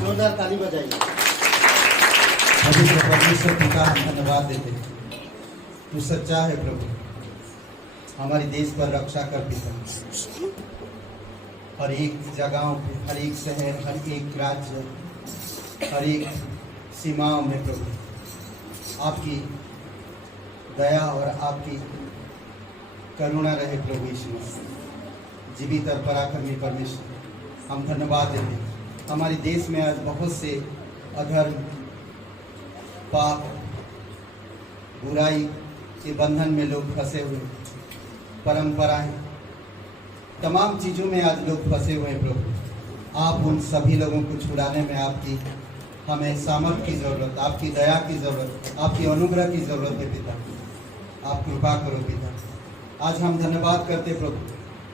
जोरदार ताली बजाइए। पवित्र परमेश्वर पिता हम धन्यवाद देते हैं, तू सच्चा है प्रभु, हमारे देश पर रक्षा कर पिता। हर एक जगहों पे, हर एक शहर, हर एक राज्य, हर एक सीमाओं में प्रभु आपकी दया और आपकी करुणा रहे प्रभु यीशु। जीवित और पराक्रमी परमेश्वर हम धन्यवाद देते हैं। हमारे देश में आज बहुत से अधर्म, पाप, बुराई के बंधन में लोग फंसे हुए, परंपराएं, तमाम चीज़ों में आज लोग फंसे हुए हैं प्रभु। आप उन सभी लोगों को छुड़ाने में आपकी हमें सामर्थ्य की ज़रूरत, आपकी दया की ज़रूरत, आपकी अनुग्रह की ज़रूरत है पिता। आप कृपा करो पिता। आज हम धन्यवाद करते प्रभु,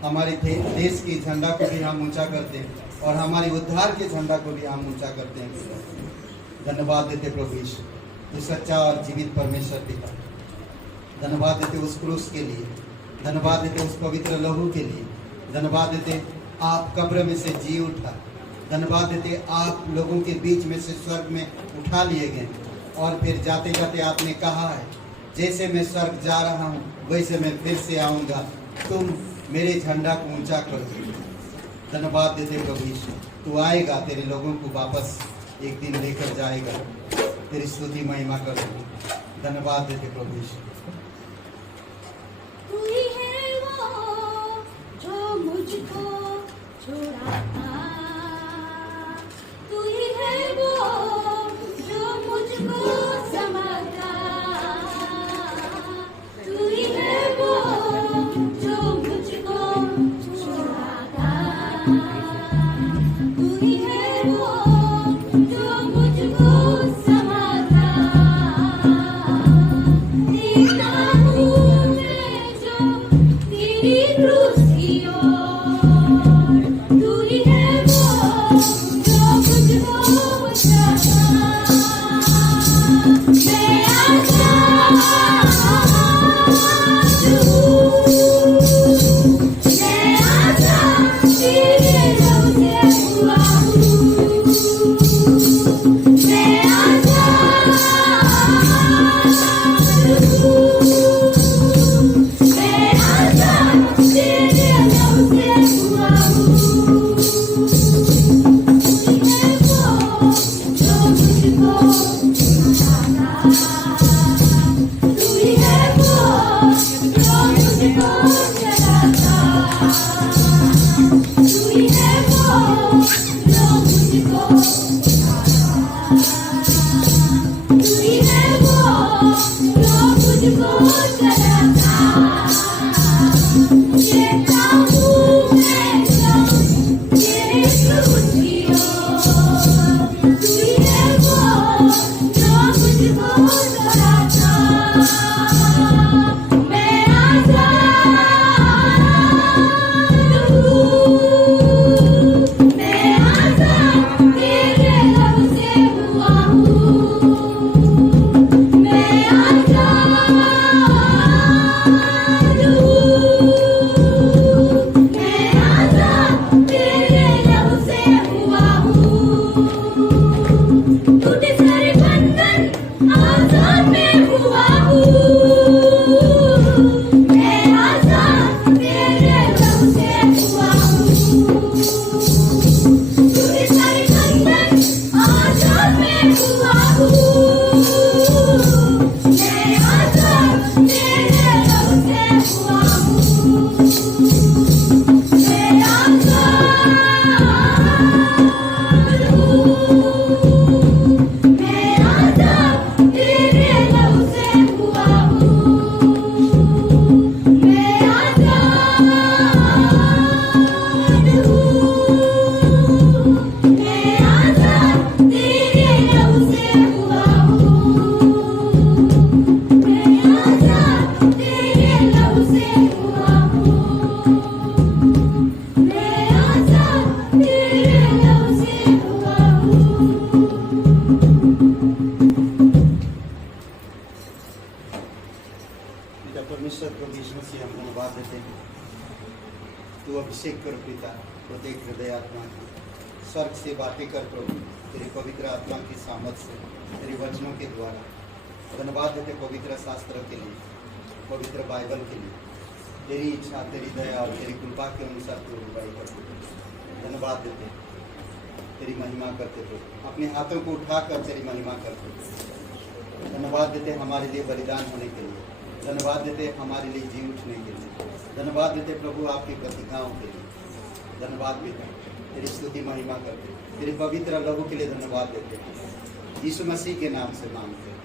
हमारे देश की झंडा को भी हम ऊंचा करते हैं और हमारे उद्धार के झंडा को भी हम ऊंचा करते हैं पिता। धन्यवाद देते प्रभु यीशु, तो सच्चा और जीवित परमेश्वर पिता। धन्यवाद देते उस क्रूस के लिए, धन्यवाद देते उस पवित्र लहू के लिए, धन्यवाद देते आप कब्र में से जी उठा, धन्यवाद देते आप लोगों के बीच में से स्वर्ग में उठा लिए गए और फिर जाते जाते आपने कहा है जैसे मैं स्वर्ग जा रहा हूँ वैसे मैं फिर से आऊँगा, तुम मेरे झंडा को ऊंचा करो। धन्यवाद देते प्रभु यीशु, तू आएगा, तेरे लोगों को वापस एक दिन लेकर जाएगा, तेरी स्तुति महिमा कर। धन्यवाद देते प्रभु यीशु। तू ही है वो जो मुझको छुड़ाता, तू ही है वो जो मुझको समाता, तू ही है वो जो मुझको छुड़ाता, तू ही है वो जो मुझको समाता। देखता हूँ मैं जो तेरी क्रूस की ओर, तू ही है तेरे लहू से हुआ हूँ मैं आजाद हूँ मैं आजाद तेरे लहू से हुआ हूँ मैं आजाद हूँ मैं आजाद तेरे लहू से हुआ हूँ मैं आजाद तेरे लहू से हुआ हूँ मैं आजाद तेरे लहू से हुआ हूँ पिता परमेश्वर प्रभु यीशु मसीह हम धन्यवाद देते हैं। तू अभिषेक कर पिता प्रत्येक हृदय आत्मा की स्वर्ग से बातें कर प्रभु तेरी पवित्र आत्मा की सामर्थ से तेरे वचनों के द्वारा। धन्यवाद देते पवित्र शास्त्र के लिए, पवित्र बाइबल के लिए। तेरी इच्छा तेरी दया और तेरी कृपा के अनुसार तू अगुवाई करते। धन्यवाद देते तेरी महिमा करते प्रभु, अपने हाथों को उठाकर तेरी महिमा करते। धन्यवाद देते हमारे लिए बलिदान होने के लिए। धन्यवाद देते हमारे लिए जी उठने के लिए। धन्यवाद देते प्रभु आपकी प्रतिज्ञाओं के लिए। धन्यवाद पिता तेरी स्तुति महिमा करते, तेरे पवित्र लहू के लिए धन्यवाद देते हैं। यीशु मसीह के नाम से मांगते हैं,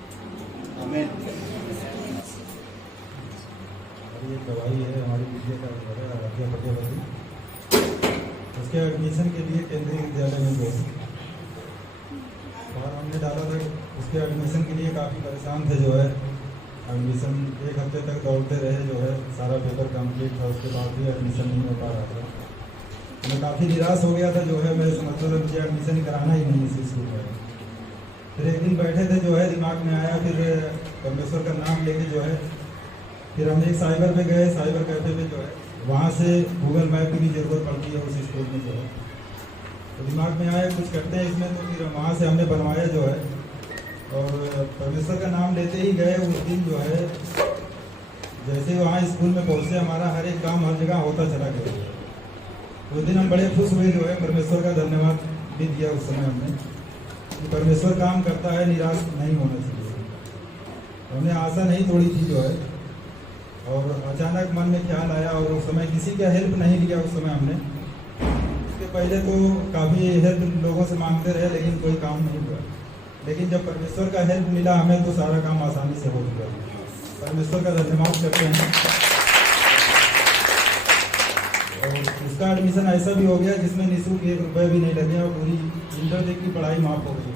आमीन। ये गवाही है हमारी विद्या का घर है आराध्या पटेवाली। उसके एडमिशन के लिए केंद्रीय विद्यालय में गए और हमने डाला था। उसके एडमिशन के लिए काफ़ी परेशान थे जो है। एडमिशन एक हफ्ते तक दौड़ते रहे जो है, सारा पेपर कंप्लीट था, उसके बाद भी एडमिशन नहीं हो पा रहा था। मैं काफ़ी निराश हो गया था जो है। मैं समझता था मुझे एडमिशन कराना ही नहीं इस स्कूल में। फिर एक दिन बैठे थे जो है, दिमाग में आया, फिर परमेश्वर का नाम लेके जो है, फिर हम एक साइबर पे गए, साइबर कैफे पे जो है, वहाँ से गूगल मैप की भी ज़रूरत पड़ती है उस स्कूल में जो है। तो दिमाग में आया कुछ करते हैं इसमें, तो फिर वहाँ से हमने बनवाया जो है। और परमेश्वर का नाम लेते ही गए। उस दिन जो है जैसे वहाँ स्कूल में पहुँचे, हमारा हर एक काम हर जगह होता चला गया। उस दिन हम बड़े खुश हुए जो है। परमेश्वर का धन्यवाद भी दिया उस समय हमने कि परमेश्वर काम करता है, निराश नहीं होना चाहिए। हमने आशा नहीं तोड़ी थी जो है। और अचानक मन में ख्याल आया और उस समय किसी का हेल्प नहीं लिया उस समय हमने। इसके पहले तो काफ़ी हेल्प लोगों से मांगते रहे लेकिन कोई काम नहीं हुआ। लेकिन जब परमेश्वर का हेल्प मिला हमें तो सारा काम आसानी से हो चुका। परमेश्वर का धन्यवाद करते हैं। और उसका एडमिशन ऐसा भी हो गया जिसमें निःशुल्क ₹1 भी नहीं लगे और पूरी इंटर तक की पढ़ाई माफ हो गई,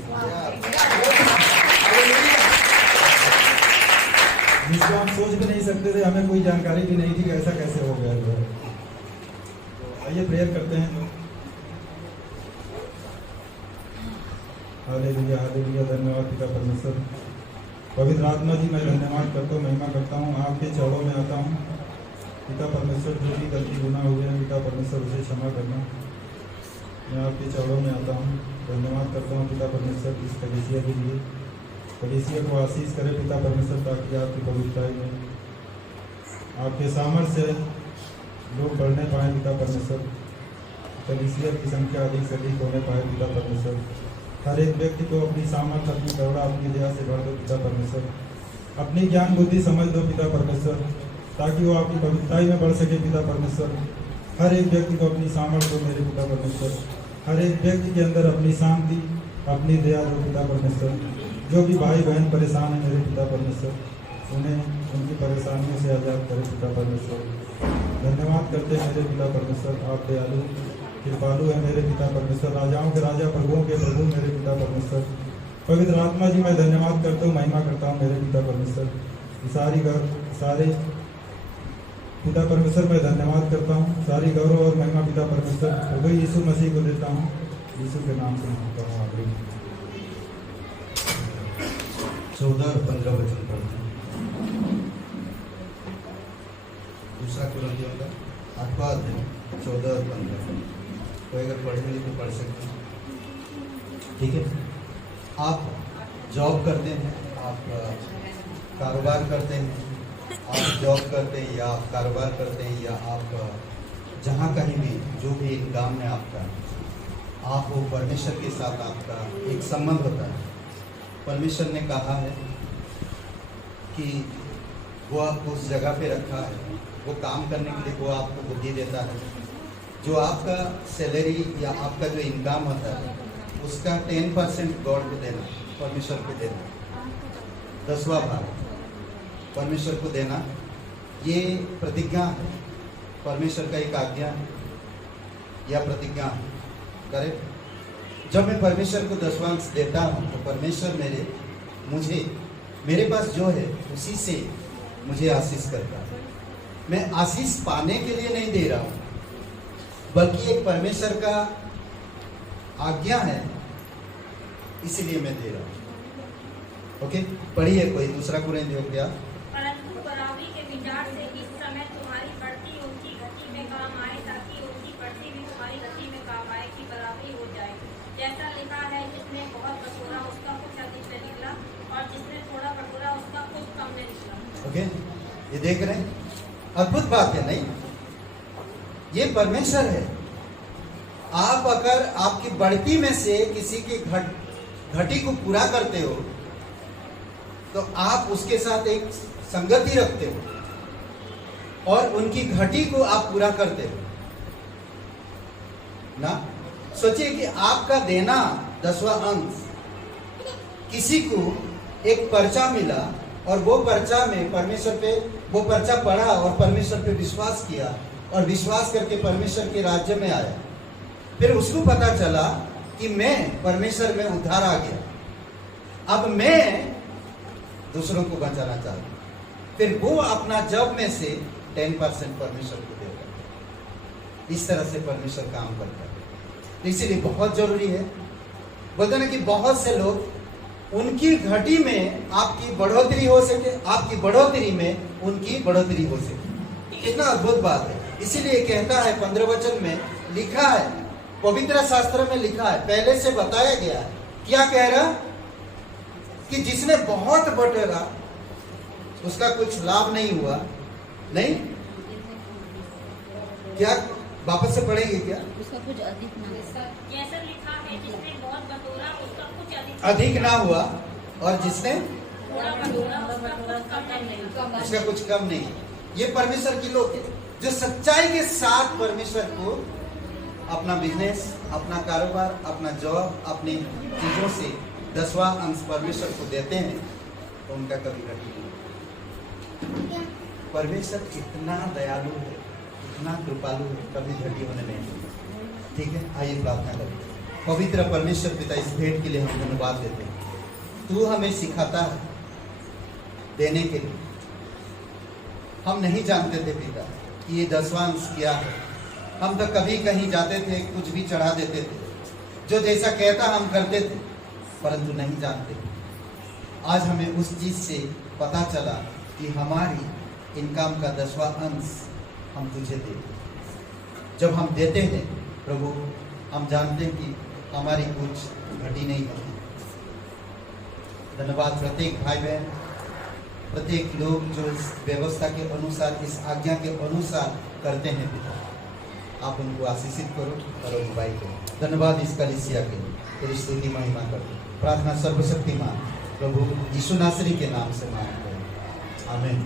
जिसको हम सोच भी नहीं सकते थे। हमें कोई जानकारी भी नहीं थी कि ऐसा कैसे हो गया जो है। तो आइए प्रेयर करते हैं। Hallelujah hallelujah. धन्यवाद पिता परमेश्वर। पवित्र आत्मा जी मैं धन्यवाद करता हूँ, महिमा करता हूँ, आपके चरणों में आता हूँ। पिता परमेश्वर जो भी गलती गुनाह हुए हैं पिता परमेश्वर उसे क्षमा करना। मैं आपके चरणों में आता हूँ, धन्यवाद करता हूँ पिता परमेश्वर इस कलीसिया के लिए। कलीसिया को आशीष करे पिता परमेश्वर, ताकि आपकी पवित्रता में आपके सामर्थ्य से लोग बढ़ने पाए पिता परमेश्वर। कलीसिया की संख्या अधिक से अधिक होने पाए पिता परमेश्वर। हर एक व्यक्ति को अपनी सामर्थ्य, अपनी करुणा, अपनी दया से भर दो पिता परमेश्वर। अपनी ज्ञान बुद्धि समझ दो पिता परमेश्वर, ताकि वो आपकी पवित्रताई में बढ़ सके पिता परमेश्वर। हर एक व्यक्ति को अपनी सामर्थ्य दो मेरे पिता परमेश्वर। हर एक व्यक्ति के अंदर अपनी शांति, अपनी दया दो पिता परमेश्वर। जो भी भाई बहन परेशान है मेरे पिता परमेश्वर, उन्हें उनकी परेशानियों से आज़ाद करे पिता परमेश्वर। धन्यवाद करते हैं मेरे पिता परमेश्वर, आप दयालु कृपालु है मेरे पिता परमेश्वर। राजाओं के राजा, प्रभुओं के प्रभु मेरे पिता परमेश्वर। पवित्र आत्मा जी मैं धन्यवाद करता हूँ, महिमा करता हूँ मेरे पिता परमेश्वर। सारे पिता परमेश्वर मैं धन्यवाद करता हूँ। सारी गौरव और महिमा पिता परमेश्वर प्रभु यीशु मसीह को देता हूँ। यीशु के नाम से मांगता हूँ, आमीन। 14 और 15 वचन पढ़ते हैं। दूसरा कुरिन्थियों का 8वां अध्याय 14 और 15। कोई अगर पढ़ने लिए तो पढ़ सकते हैं, ठीक है। आप जॉब करते हैं, आप कारोबार करते हैं, आप जॉब करते हैं या आप कारोबार करते हैं, या आप जहाँ कहीं भी जो भी इनकम है आपका, आप वो परमेश्वर के साथ आपका एक संबंध होता है। परमेश्वर ने कहा है कि वो आपको उस जगह पे रखा है, वो काम करने के लिए वो आपको बुद्धि देता है। जो आपका सैलरी या आपका जो इनकम होता है उसका 10% गॉड को देना, परमेश्वर को देना, 10वां भाग परमेश्वर को देना, ये प्रतिज्ञा है, परमेश्वर का एक आज्ञा है या प्रतिज्ञा है। करेक्ट। जब मैं परमेश्वर को 10वां अंश देता हूँ तो परमेश्वर मेरे पास जो है उसी से मुझे आशीष करता है। मैं आशीष पाने के लिए नहीं दे रहा हूँ, बल्कि एक परमेश्वर का आज्ञा है, इसलिए मैं दे रहा हूँ। ओके, पढ़िए कोई दूसरा कुरिन्थियों हो गया। परंतु बराबरी के विचार से इस समय तुम्हारी बढ़ती उनकी गति में काम आए, ताकि उनकी बढ़ती भी तुम्हारी गति में काम आए, कि बराबरी हो जाए। जैसा लिखा है, जिसने बहुत बटोरा उसका कुछ अधिक से निकला, और जिसने थोड़ा बटोरा उसका कुछ कम में निकला। ओके, ये देख रहे हैं, अद्भुत बात है नहीं? ये परमेश्वर है। आप अगर आपकी बढ़ती में से किसी की घटी को पूरा करते हो तो आप उसके साथ एक संगति रखते हो और उनकी घटी को आप पूरा करते हो ना। सोचिए कि आपका देना 10वां अंश, किसी को एक पर्चा मिला और वो पर्चा में परमेश्वर पे वो पर्चा पढ़ा और परमेश्वर पे विश्वास किया और विश्वास करके परमेश्वर के राज्य में आया। फिर उसको पता चला कि मैं परमेश्वर में उद्धार आ गया, अब मैं दूसरों को बचाना चाहता हूं। फिर वो अपना जॉब में से 10% परमेश्वर को देगा। इस तरह से परमेश्वर काम करता है। इसीलिए बहुत जरूरी है, बोलते ना कि बहुत से लोग उनकी घटी में आपकी बढ़ोतरी हो सके, आपकी बढ़ोतरी में उनकी बढ़ोतरी हो सके। कितना अद्भुत बात है। इसीलिए कहता है 15 वचन में लिखा है, पवित्र शास्त्र में लिखा है, पहले से बताया गया है। क्या कह रहा कि जिसने बहुत बटोरा उसका कुछ लाभ नहीं हुआ। नहीं, क्या वापस से पढ़ेंगे क्या? उसका कुछ अधिक ना, जैसा लिखा है, जिसने बहुत बटोरा उसका कुछ अधिक ना हुआ, और जिसने थोड़ा बटोरा उसका कुछ कम नहीं। उसका कुछ कम नहीं। ये परमेश्वर की लोग हैं जो सच्चाई के साथ परमेश्वर को अपना बिजनेस, अपना कारोबार, अपना जॉब, अपनी चीजों से 10वां अंश परमेश्वर को देते हैं, तो उनका कभी घटी नहीं। परमेश्वर इतना दयालु है, इतना कृपालु है, कभी घटी होने नहीं देगा। ठीक है, आइए प्रार्थना करें। पवित्र परमेश्वर पिता, इस भेंट के लिए हम धन्यवाद देते हैं। तू हमें सिखाता है देने के लिए। हम नहीं जानते थे पिता कि ये 10वां अंश क्या है। हम तो कभी कहीं जाते थे, कुछ भी चढ़ा देते थे, जो जैसा कहता हम करते थे, परंतु नहीं जानते। आज हमें उस चीज से पता चला कि हमारी इनकम का 10वां अंश हम तुझे दे। जब हम देते हैं प्रभु, हम जानते हैं कि हमारी कुछ घटी नहीं होती। धन्यवाद प्रत्येक भाई बहन, प्रत्येक लोग जो इस व्यवस्था के अनुसार, इस आज्ञा के अनुसार करते हैं पिता, आप उनको आशीषित करो और अगुवाई करो। धन्यवाद इस कलीसिया के लिए, तेरी स्तुति महिमा करो। प्रार्थना सर्वशक्तिमान प्रभु यीशु नासरी के नाम से मांगते हैं, आमीन।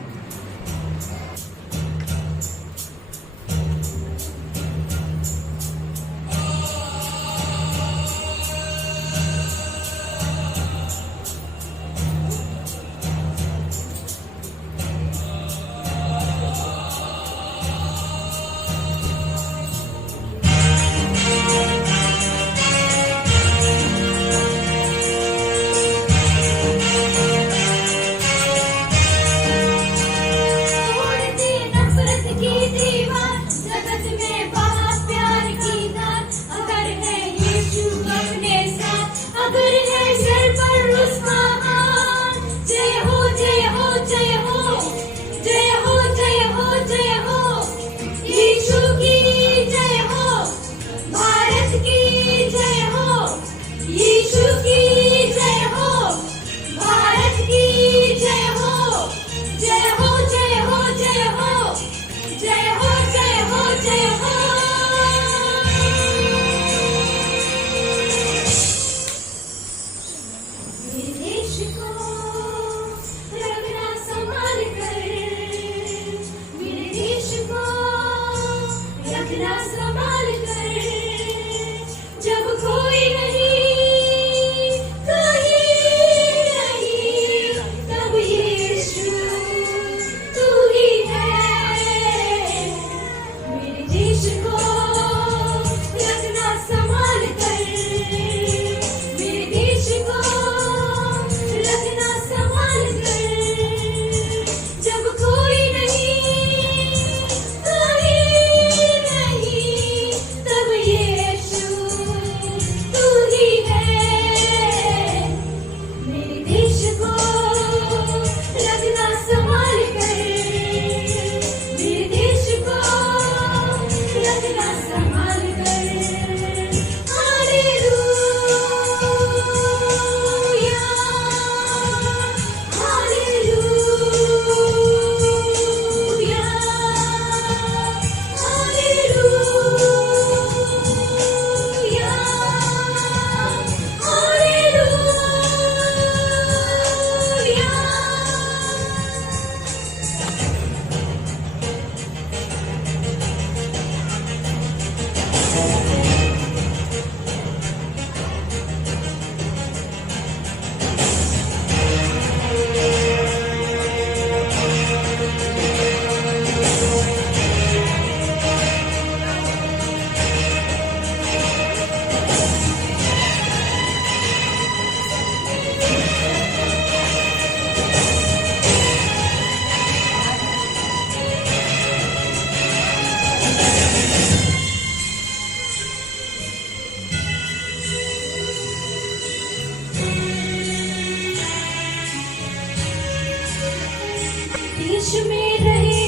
बीच में रहे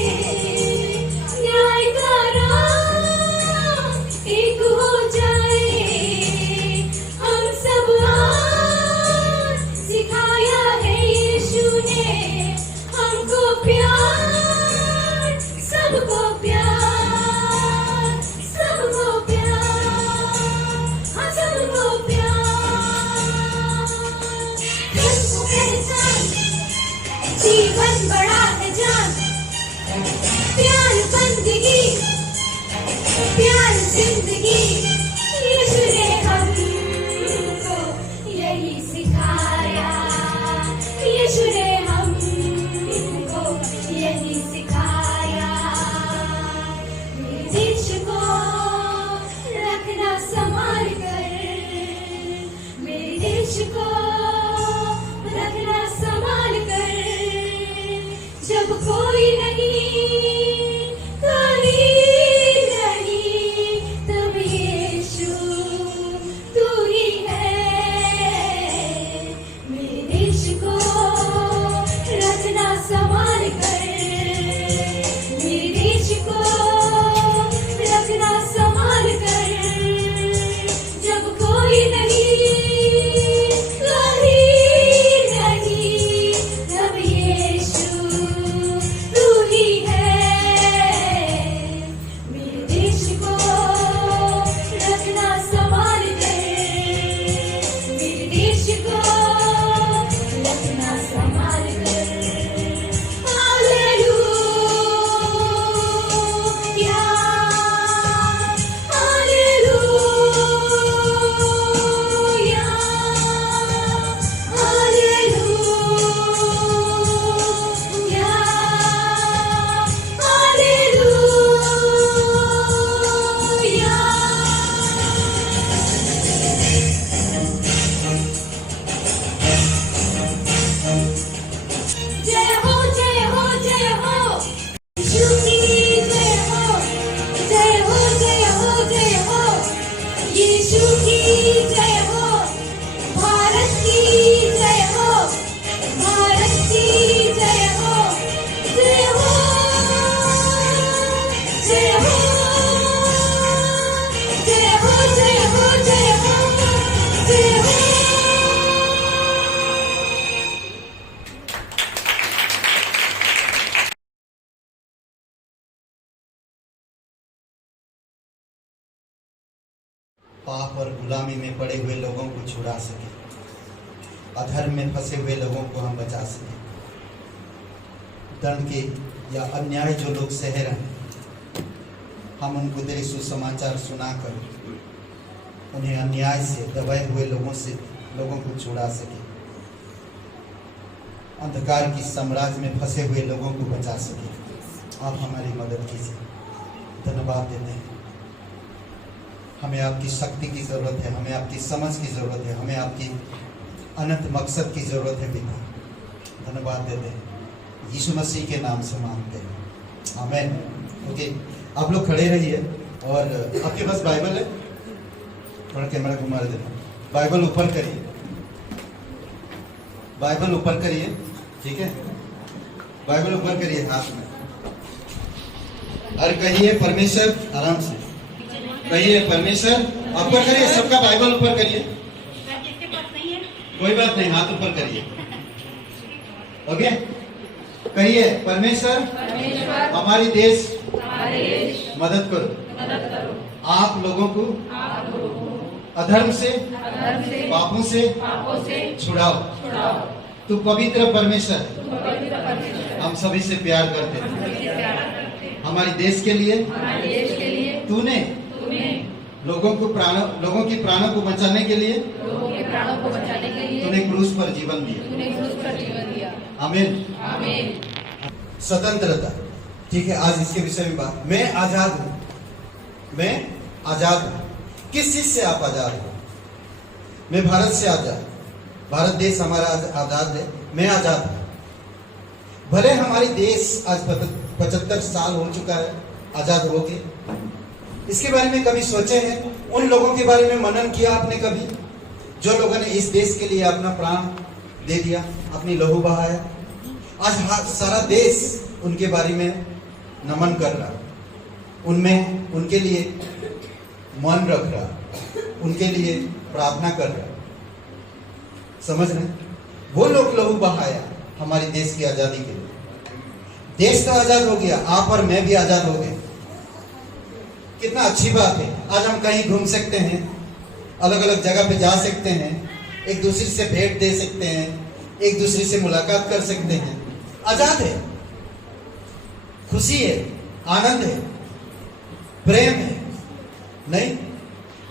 न्याय का राह एक हो जाए। हम सब आज सिखाया है यीशु ने हमको प्यार, सबको प्यार, सबको प्यार, हाँ सबको प्यार। सबको पहचान, जीवन बड़ा है जान, प्यार बंदगी, प्यार जिंदगी, यीशु ने हमको यही सिखाया, यीशु ने हमको यही सिखाया। मेरे देश को रखना संभाल कर, मेरे देश को रखना संभाल कर। जब कोई नहीं, कोई नहीं, तब यीशु तू ही है। मेरे देश को रखना संभाल कर, मेरे देश को रखना संभाल कर। जब कोई नहीं, कोई नहीं, तब यीशु तू ही है। मेरे देश को रखना संभाल कर, मेरे देश को रखना संभाल कर। Hallelujah, hallelujah, hallelujah, hallelujah. जय हो, जय हो, जय हो, यीशु की जय हो, जय हो, जय हो, जय हो, यीशु की जय हो। भारत की जय हो, भारत की जय हो, जय हो, जय हो, जय हो, जय हो, जय हो, जय हो। पाप और गुलामी में पड़े हुए लोगों को छुड़ा सके, अधर्म में फंसे हुए लोगों को हम बचा सके। दंड के या अन्याय जो लोग सह रहे हैं, हम उनको तेरे सुसमाचार सुनाकर उन्हें अन्याय से दबाए हुए लोगों को छुड़ा सके, अंधकार की साम्राज्य में फंसे हुए लोगों को बचा सके। आप हमारी मदद कीजिए। धन्यवाद देते हैं। हमें आपकी शक्ति की ज़रूरत है, हमें आपकी समझ की ज़रूरत है, हमें आपकी अनंत मकसद की ज़रूरत है पिता। धन्यवाद देते हैं, यीशु मसीह के नाम से मांगते हैं, आमीन। ओके, आप लोग खड़े रहिए। और आपके पास बाइबल है? थोड़ा कैमरा घुमा देना। बाइबल ऊपर करिए, बाइबल ऊपर करिए, ठीक है? बाइबल ऊपर करिए हाथ में और कहिए परमेश्वर, आराम से कहिए परमेश्वर। ऊपर करिए, सबका बाइबल ऊपर करिए। कोई बात नहीं, हाथ ऊपर करिए। ओके, कहिए परमेश्वर हमारी देश मदद करो, आप लोगों को अधर्म से पापों से छुड़ाओ। तू पवित्र परमेश्वर हम सभी से प्यार करते हैं। हमारी देश के लिए तूने लोगों की प्राणों को बचाने के लिए तूने क्रूस पर जीवन दिया। आमीन। स्वतंत्रता, ठीक है। आज इसके विषय में बात। मैं आजाद हूं, मैं आजाद हूं। किस चीज से आप आजाद हो? मैं भारत से आजाद, भारत देश हमारा आजाद है। मैं आजाद हूं। भले हमारी देश आज 75 साल हो चुका है आजाद होके। इसके बारे में कभी सोचे हैं? उन लोगों के बारे में मनन किया आपने कभी, जो लोगों ने इस देश के लिए अपना प्राण दे दिया, अपनी लहू बहाया? आज सारा देश उनके बारे में नमन कर रहा, उनमें उनके लिए मन रख रहा, उनके लिए प्रार्थना कर रहा। समझ रहे? वो लोग लहू बहाया हमारे देश की आजादी के लिए। देश तो आजाद हो गया, आप और मैं भी आजाद हो गए। कितना अच्छी बात है। आज हम कहीं घूम सकते हैं, अलग अलग जगह पे जा सकते हैं, एक दूसरे से भेंट दे सकते हैं, एक दूसरे से मुलाकात कर सकते हैं। आजाद है, खुशी है, आनंद है, प्रेम है। नहीं,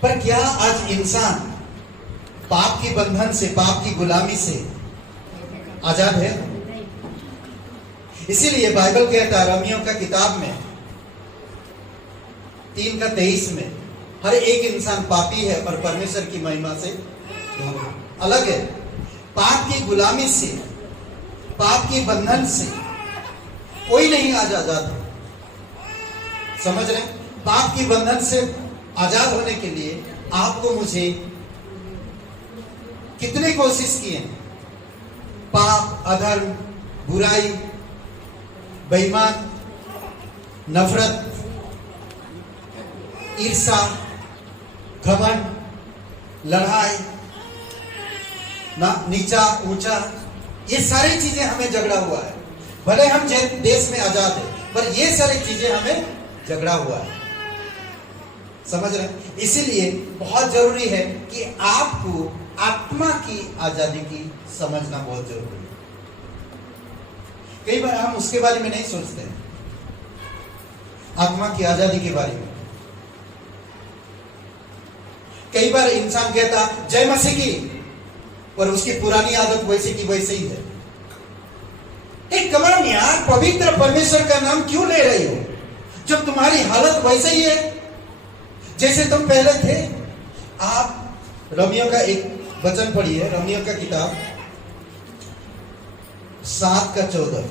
पर क्या आज इंसान पाप की बंधन से, पाप की गुलामी से आजाद है? इसीलिए बाइबल कहता है रोमियो का किताब में 3:23 में, हर एक इंसान पापी है पर परमेश्वर की महिमा से अलग है। पाप की गुलामी से, पाप की बंधन से कोई नहीं आज आजाद। समझ रहे? पाप की बंधन से आजाद होने के लिए आपको मुझे कितने कोशिश किए हैं। पाप, अधर्म, बुराई, बेईमान, नफरत, ईर्षा, घमंड, लड़ाई, ना नीचा ऊंचा, ये सारी चीजें हमें झगड़ा हुआ है। भले हम देश में आजाद है, पर ये सारी चीजें हमें झगड़ा हुआ है। समझ रहे? इसीलिए बहुत जरूरी है कि आपको आत्मा की आजादी की समझना बहुत जरूरी है। कई बार हम उसके बारे में नहीं सोचते हैं, आत्मा की आजादी के बारे में। कई बार इंसान कहता जय मसीह की, पर उसकी पुरानी आदत वैसे की वैसे ही है। एक कमान यार, पवित्र परमेश्वर का नाम क्यों ले रही हो जब तुम्हारी हालत वैसे ही है जैसे तुम पहले थे? आप रोमियो का एक वचन पढ़िए, रोमियो का किताब 7:14।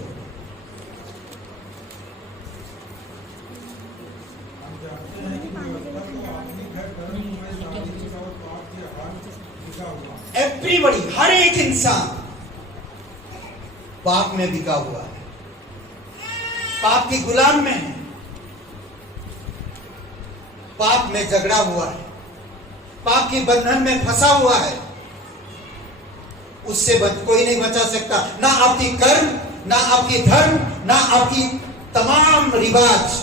एवरीबॉडी, हर एक इंसान पाप में बिका हुआ है, पाप की गुलाम में है, पाप में झगड़ा हुआ है, पाप की बंधन में फंसा हुआ है। उससे कोई नहीं बचा सकता। ना आपकी कर्म, ना आपकी धर्म, ना आपकी तमाम रिवाज,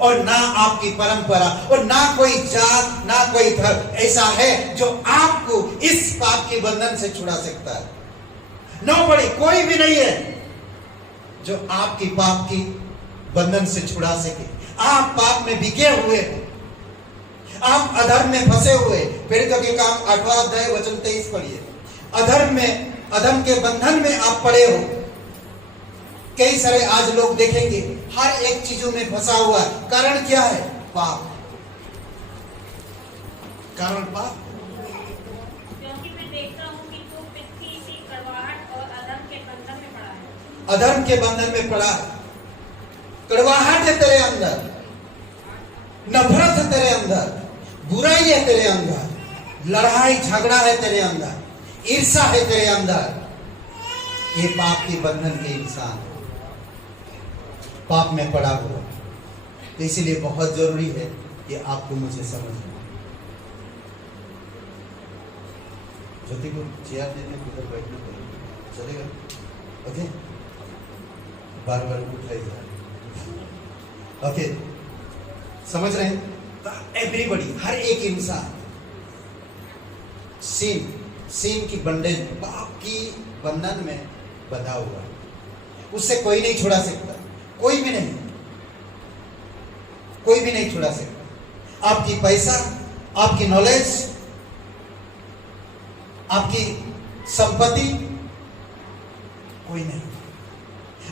और ना आपकी परंपरा, और ना कोई जात, ना कोई धर्म ऐसा है जो आपको इस पाप के बंधन से छुड़ा सकता है। नोबडी, कोई भी नहीं है जो आपकी पाप की बंधन से छुड़ा सके। आप पाप में बिके हुए हो, आप अधर्म में फंसे हुए। प्रेरितों के काम 8वां अध्याय वचन 23 पढ़िए। अधर्म में, अधर्म के बंधन में आप पड़े हो। कई सारे आज लोग देखेंगे हर एक चीजों में फंसा हुआ है। कारण क्या है? पाप। कारण पाप। क्योंकि मैं देखता हूँ कि तू पृथ्वी सी कड़वाहट और अधर्म के बंधन में पड़ा है। अधर्म के बंधन में पड़ा है। कड़वाहट है तेरे अंदर, नफरत है तेरे अंदर, बुराई है तेरे अंदर, लड़ाई झगड़ा है तेरे अंदर, ईर्ष्या है तेरे अंदर। ये पाप के बंधन के इंसान पाप में पड़ा हुआ। तो इसीलिए बहुत जरूरी है कि आपको मुझे समझना। ज्योति को चेयर देने उधर बैठना पड़ेगा, चलेगा? ओके, बार बार उठ रही जा। ओके, समझ रहे हैं? एवरीबॉडी, हर एक इंसान सीन की बंडेज, पाप की बंधन में बंधा हुआ। उससे कोई नहीं छुड़ा सकता, कोई भी नहीं, कोई भी नहीं छुड़ा सकता। आपकी पैसा, आपकी नॉलेज, आपकी संपत्ति, कोई नहीं।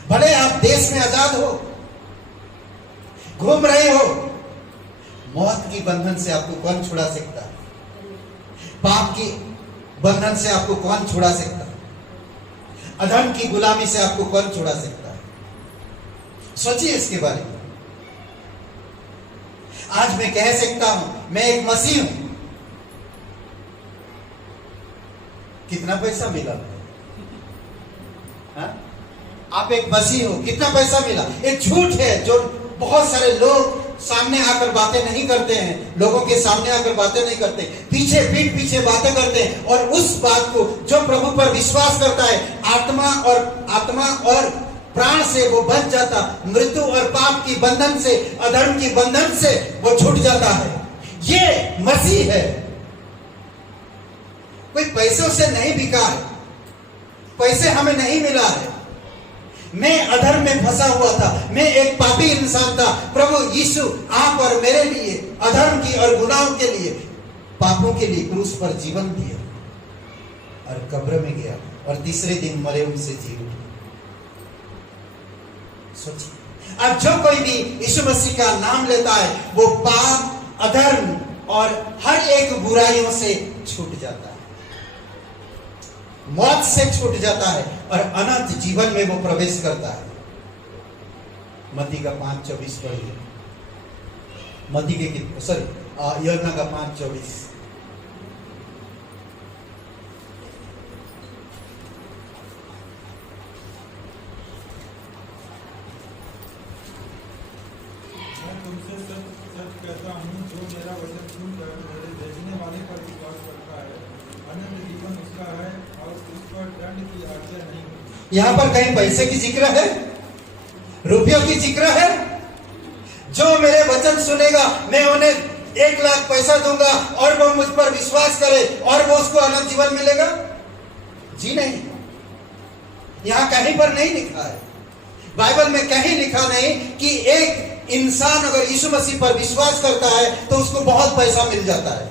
भले आप देश में आजाद हो, घूम रहे हो, मौत की बंधन से आपको कौन छुड़ा सकता है? पाप की बंधन से आपको कौन छुड़ा सकता है? अधर्म की गुलामी से आपको कौन छुड़ा सकता है? सोचिए इसके बारे में। आज मैं कह सकता हूं मैं एक मसीह हूं। कितना पैसा मिला? हाँ? आप एक मसीह हो, कितना पैसा मिला। एक झूठ है जो बहुत सारे लोग सामने आकर बातें नहीं करते हैं, लोगों के सामने आकर बातें नहीं करते, पीछे पीठ पीछे बातें करते हैं। और उस बात को जो प्रभु पर विश्वास करता है, आत्मा और प्राण से वो बच जाता, मृत्यु और पाप की बंधन से, अधर्म की बंधन से वो छूट जाता है। ये मसीह है। कोई पैसों से नहीं बिका है, पैसे हमें नहीं मिला है। मैं अधर्म में फंसा हुआ था, मैं एक पापी इंसान था। प्रभु यीशु आप और मेरे लिए, अधर्म की और गुनाहों के लिए, पापों के लिए क्रूस पर जीवन दिया और कब्र में गया और तीसरे दिन मरे उनसे जी उठे। सोचिए, अब जो कोई भी यीशु मसीह का नाम लेता है वो पाप, अधर्म और हर एक बुराइयों से छूट जाता है, मौत से छूट जाता है और अनंत जीवन में वो प्रवेश करता है। मत्ती का 5:24 पढ़िए। मत्ती के यूहन्ना का 5:24। मैं तुमसे सच सच कहता हूँ, जो मेरा वचन सुनकर मेरे भेजने वाले पर विश्वास करता है, अनंत जीवन उसका है और उस पर दंड की आज्ञा नहीं होती। यहां पर कहीं पैसे की जिक्र है, रुपयों की जिक्र है? जो मेरे वचन सुनेगा, मैं उन्हें 1 लाख पैसा दूंगा और वो मुझ पर विश्वास करे और वो उसको अनंत जीवन मिलेगा? जी नहीं, यहां कहीं पर नहीं लिखा है। बाइबल में कहीं लिखा नहीं कि एक इंसान अगर यीशु मसीह पर विश्वास करता है तो उसको बहुत पैसा मिल जाता है।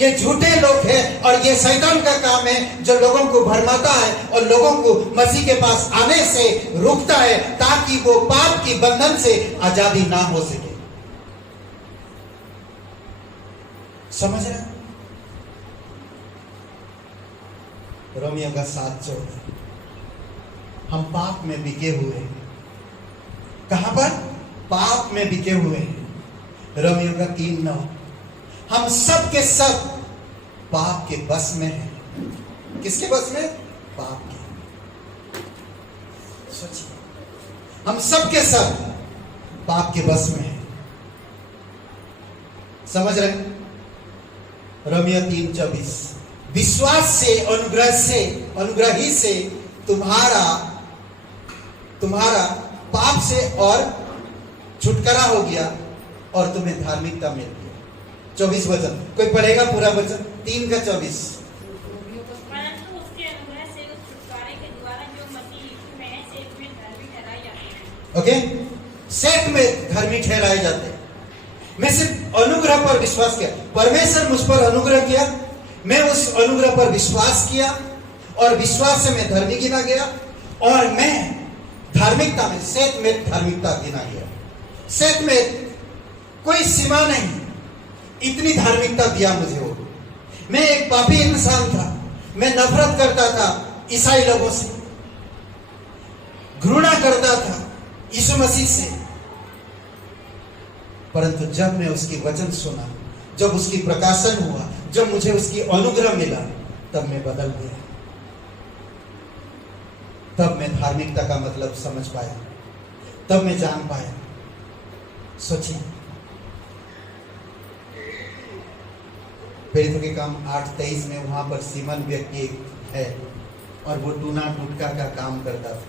ये झूठे लोग हैं और ये शैतान का काम है जो लोगों को भरमाता है और लोगों को मसीह के पास आने से रोकता है ताकि वो पाप की बंधन से आजादी ना हो सके। समझ रहे? रोमियो का 7:14। हम पाप में बिके हुए हैं। कहां पर? पाप में बिके हुए हैं। रोमियो का 3:9। हम सब के सब पाप के बस में हैं। किसके बस में? पाप के। सोचिए, हम सब के सब पाप के बस में हैं। समझ रहे? रोमियो 3:24। विश्वास से, अनुग्रह ही से तुम्हारा पाप से और छुटकारा हो गया और तुम्हें धार्मिकता मिल गई। 24 वचन कोई पढ़ेगा पूरा वचन? 3:24। परंतु उसके अनुग्रह से उस छुटकारे के द्वारा जो मसीह यीशु में है, सेठ में धर्मी ठहराए जाते हैं। ओके, सेठ में धर्मी ठहराए जाते हैं। मैं सिर्फ अनुग्रह पर विश्वास किया, परमेश्वर मुझ पर अनुग्रह किया, मैं उस अनुग्रह पर विश्वास किया और विश्वास से मैं धर्मी गिना गया और मैं धार्मिकता में, सेठ में धार्मिकता गिना गया। सेठ में कोई सीमा नहीं, इतनी धार्मिकता दिया मुझे वो। मैं एक पापी इंसान था, मैं नफरत करता था ईसाई लोगों से, घृणा करता था यीशु मसीह से, परंतु जब मैं उसकी वचन सुना, जब उसकी प्रकाशन हुआ, जब मुझे उसकी अनुग्रह मिला, तब मैं बदल गया। तब मैं धार्मिकता का मतलब समझ पाया, तब मैं जान पाया। सोचिए, प्रेरितों के काम 8:23 में वहां पर सीमन व्यक्ति है और वो टूना टुटका का काम करता था,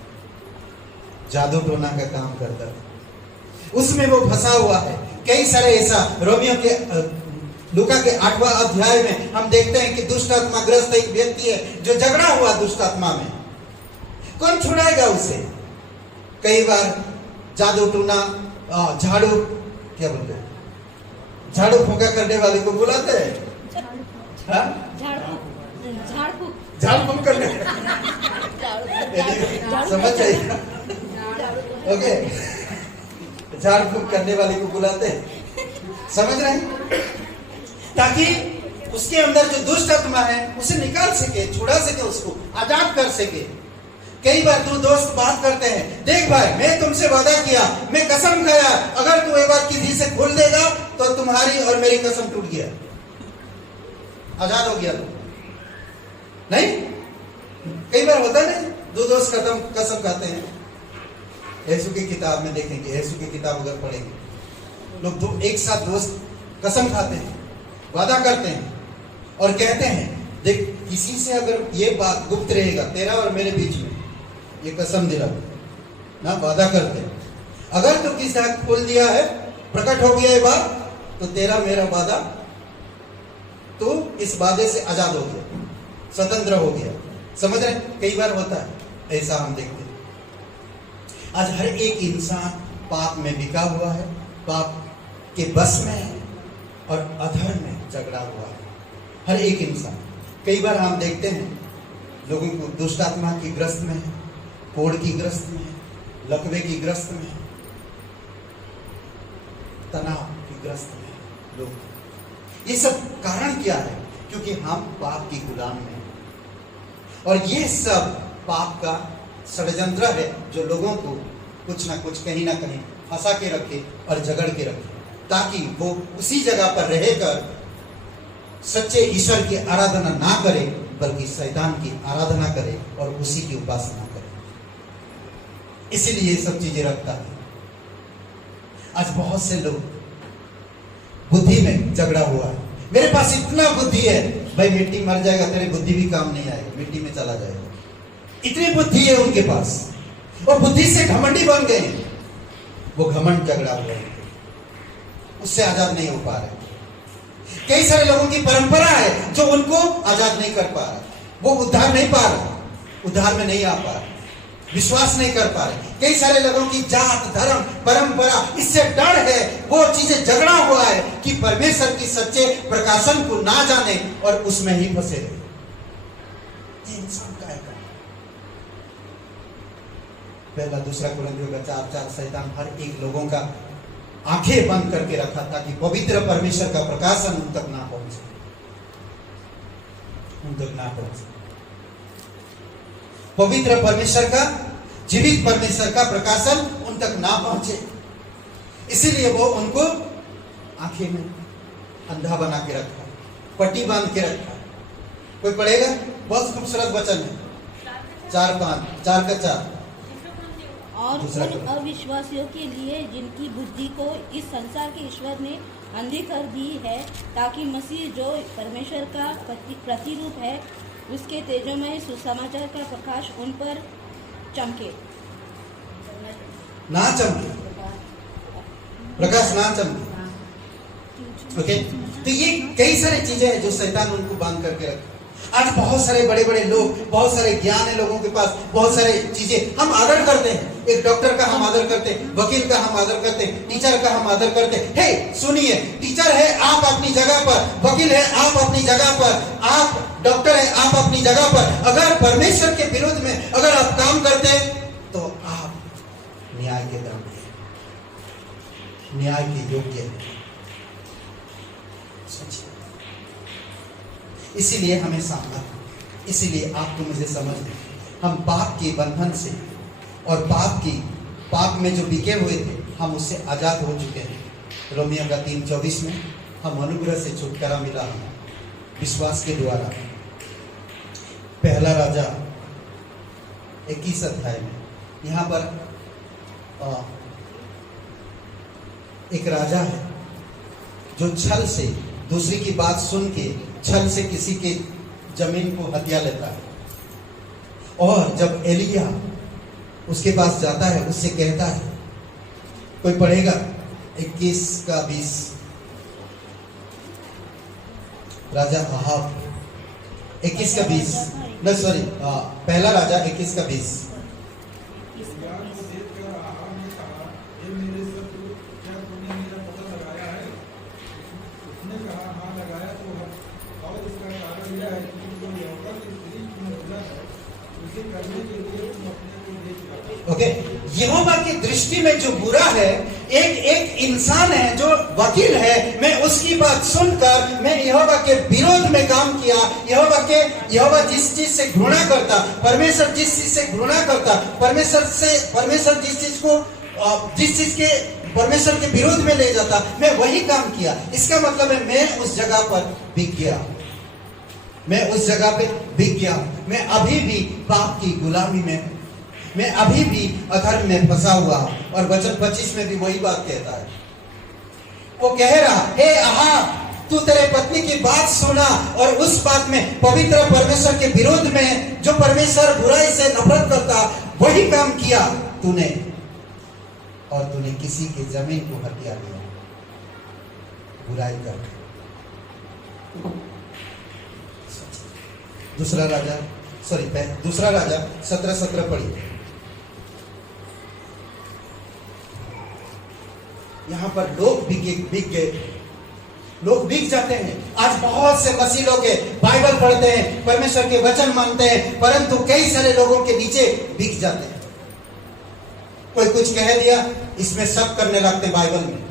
जादू टोना का काम करता था। उसमें वो फंसा हुआ है। कई सारे ऐसा रोमियो के लूका के 8वां अध्याय में हम देखते हैं कि दुष्ट आत्मा ग्रस्त एक व्यक्ति है जो झगड़ा हुआ दुष्ट आत्मा में। कौन छुड़ाएगा उसे? कई बार जादू टूना, झाड़ू, क्या बोलते हैं, झाड़ू फूंका करने वाले को बुलाते हैं, झाड़ फूंक करने, समझ आइए? ओके, झाड़ फूंक करने वाले को बुलाते हैं, समझ रहे हैं? ताकि उसके अंदर जो दुष्ट आत्मा है उसे निकाल सके, छुड़ा सके, उसको आजाद कर सके। कई बार दो दोस्त बात करते हैं, देख भाई मैं तुमसे वादा किया, मैं कसम खाया, अगर तू एक बार किसी से भूल देगा तो तुम्हारी और मेरी कसम टूट गया, आजाद हो गया तू। नहीं, कई बार होता नहीं, दो दोस्त कसम खाते हैं। यीशु की किताब में देखेंगे, यीशु की किताब अगर पढ़ेंगे, लोग दो एक साथ दोस्त कसम खाते हैं, वादा करते हैं और कहते हैं देख किसी से अगर ये बात गुप्त रहेगा तेरा और मेरे बीच में, ये कसम दिला ना, वादा करते हैं। अगर तो किसी ने खोल दिया है, प्रकट हो गया ये बात, तो तेरा मेरा वादा, तो इस वादे से आजाद हो गया, स्वतंत्र हो गया। समझ रहे? कई बार होता है ऐसा, हम देखते हैं। आज हर एक इंसान पाप में बिका हुआ है, पाप के बस में है और अधर्म में झगड़ा हुआ है, हर एक इंसान। कई बार हम देखते हैं लोगों को दुष्ट आत्मा की ग्रस्त में है, कोढ़ की ग्रस्त में है, लकवे की ग्रस्त में है, तनाव की ग्रस्त में है लोग। ये सब कारण क्या है? क्योंकि हम पाप की गुलाम में हैं। और ये सब पाप का षड्यंत्र है जो लोगों को कुछ ना कुछ, कहीं ना कहीं फंसा के रखे और झगड़ के रखे, ताकि वो उसी जगह पर रहकर सच्चे ईश्वर की आराधना ना करे, बल्कि शैतान की आराधना करे और उसी की उपासना करे। इसीलिए ये सब चीजें रखता है। आज बहुत से लोग बुद्धि में झगड़ा हुआ है, मेरे पास इतना बुद्धि है, भाई मिट्टी मर जाएगा, तेरी बुद्धि भी काम नहीं आएगा, मिट्टी में चला जाएगा। इतनी बुद्धि है उनके पास, और बुद्धि से घमंडी बन गए। वो घमंड झगड़ा हुआ है, उससे आजाद नहीं हो पा रहे। कई सारे लोगों की परंपरा है जो उनको आजाद नहीं कर पा रहा, वो उद्धार नहीं पा रहा, उद्धार में नहीं आ पा रहा, विश्वास नहीं कर पा रहे। कई सारे लोगों की जात, धर्म, परंपरा, इससे डर है, वो चीजें झगड़ा हुआ है कि परमेश्वर की सच्चे प्रकाशन को ना जाने और उसमें ही फंसे रहे। ये इंसान का है। पहला दूसरा कुरिन्थियों का 4:4, शैतान हर एक लोगों का आंखें बंद करके रखा ताकि पवित्र परमेश्वर का प्रकाशन उन तक ना पहुंचे, उन तक ना पहुंचे। पवित्र परमेश्वर का, जीवित परमेश्वर का प्रकाशन उन तक ना पहुंचे, इसीलिए वो उनको आंखें में अंधा बना के रखा, पट्टी बांध के रखा। कोई पढ़ेगा? बहुत खूबसूरत वचन है, 4:4 और दूसरा उन अविश्वासियों के लिए जिनकी बुद्धि को इस संसार के ईश्वर ने अंधी कर दी है, ताकि मसीह जो परमेश्वर का प्रतिरूप है, उसके तेजोमय सुसमाचार का प्रकाश उन पर चमके, ना चमके, प्रकाश ना चमके। ओके, तो ये कई सारी चीजें हैं जो शैतान उनको बांध करके रखा। आज बहुत सारे बड़े बड़े लोग, बहुत सारे ज्ञान है लोगों के पास, बहुत सारे चीजें हम आदर करते हैं। एक डॉक्टर का हम आदर करते हैं, वकील का हम आदर करते हैं, टीचर का हम आदर करते हैं। हे सुनिए, टीचर है आप अपनी जगह पर, वकील है आप अपनी जगह पर, आप डॉक्टर है आप अपनी जगह पर। अगर परमेश्वर के विरुद्ध में अगर आप काम करते हैं तो आप न्याय के दंड, न्याय के योग्य है। इसीलिए हमें सावधान, इसीलिए आपको मुझे समझ लें, हम पाप के बंधन से और पाप में जो बिके हुए थे, हम उससे आजाद हो चुके हैं। रोमियो का 3:24 में हम अनुग्रह से छुटकारा मिला हमें विश्वास के द्वारा। पहला राजा 21 अध्याय में यहाँ पर एक राजा है जो छल से, दूसरी की बात सुन के छल से किसी के जमीन को हथिया लेता है। और जब एलिया उसके पास जाता है, उससे कहता है, कोई पढ़ेगा 21:20, राजा अहाब 21:20, न सॉरी, पहला राजा 21:20। ओके, यहोवा की दृष्टि में जो बुरा है, एक इंसान है जो वकील है, मैं उसकी बात सुनकर मैं यहोवा के विरोध में काम किया। यहोवा जिस चीज से घृणा करता, परमेश्वर जिस चीज से घृणा करता, परमेश्वर जिस चीज के परमेश्वर के विरोध में ले जाता, मैं वही काम किया। इसका मतलब है मैं उस जगह पर बिक गया, मैं उस जगह पे बिक गया हूं। मैं अभी भी पाप की गुलामी में हूं। मैं अभी भी अधर्म में फंसा हुआ हूं। और वचन 25 में भी वही बात कहता है। वो कह रहा, हे अहाब, तू तेरे पत्नी की बात सुना और उस बात में पवित्र परमेश्वर के विरोध में, जो परमेश्वर बुराई से नफरत करता, वही काम किया तूने, और तूने किसी की जमीन को हत्या दिया बुराई कर। दूसरा राजा 17:17 पढ़िए। यहां पर लोग बिक गए, लोग बिक जाते हैं। आज बहुत से मसीह लोग बाइबल पढ़ते हैं, परमेश्वर के वचन मानते हैं, परंतु कई सारे लोगों के नीचे बिक जाते हैं। कोई कुछ कह दिया, इसमें सब करने लगते हैं बाइबल में।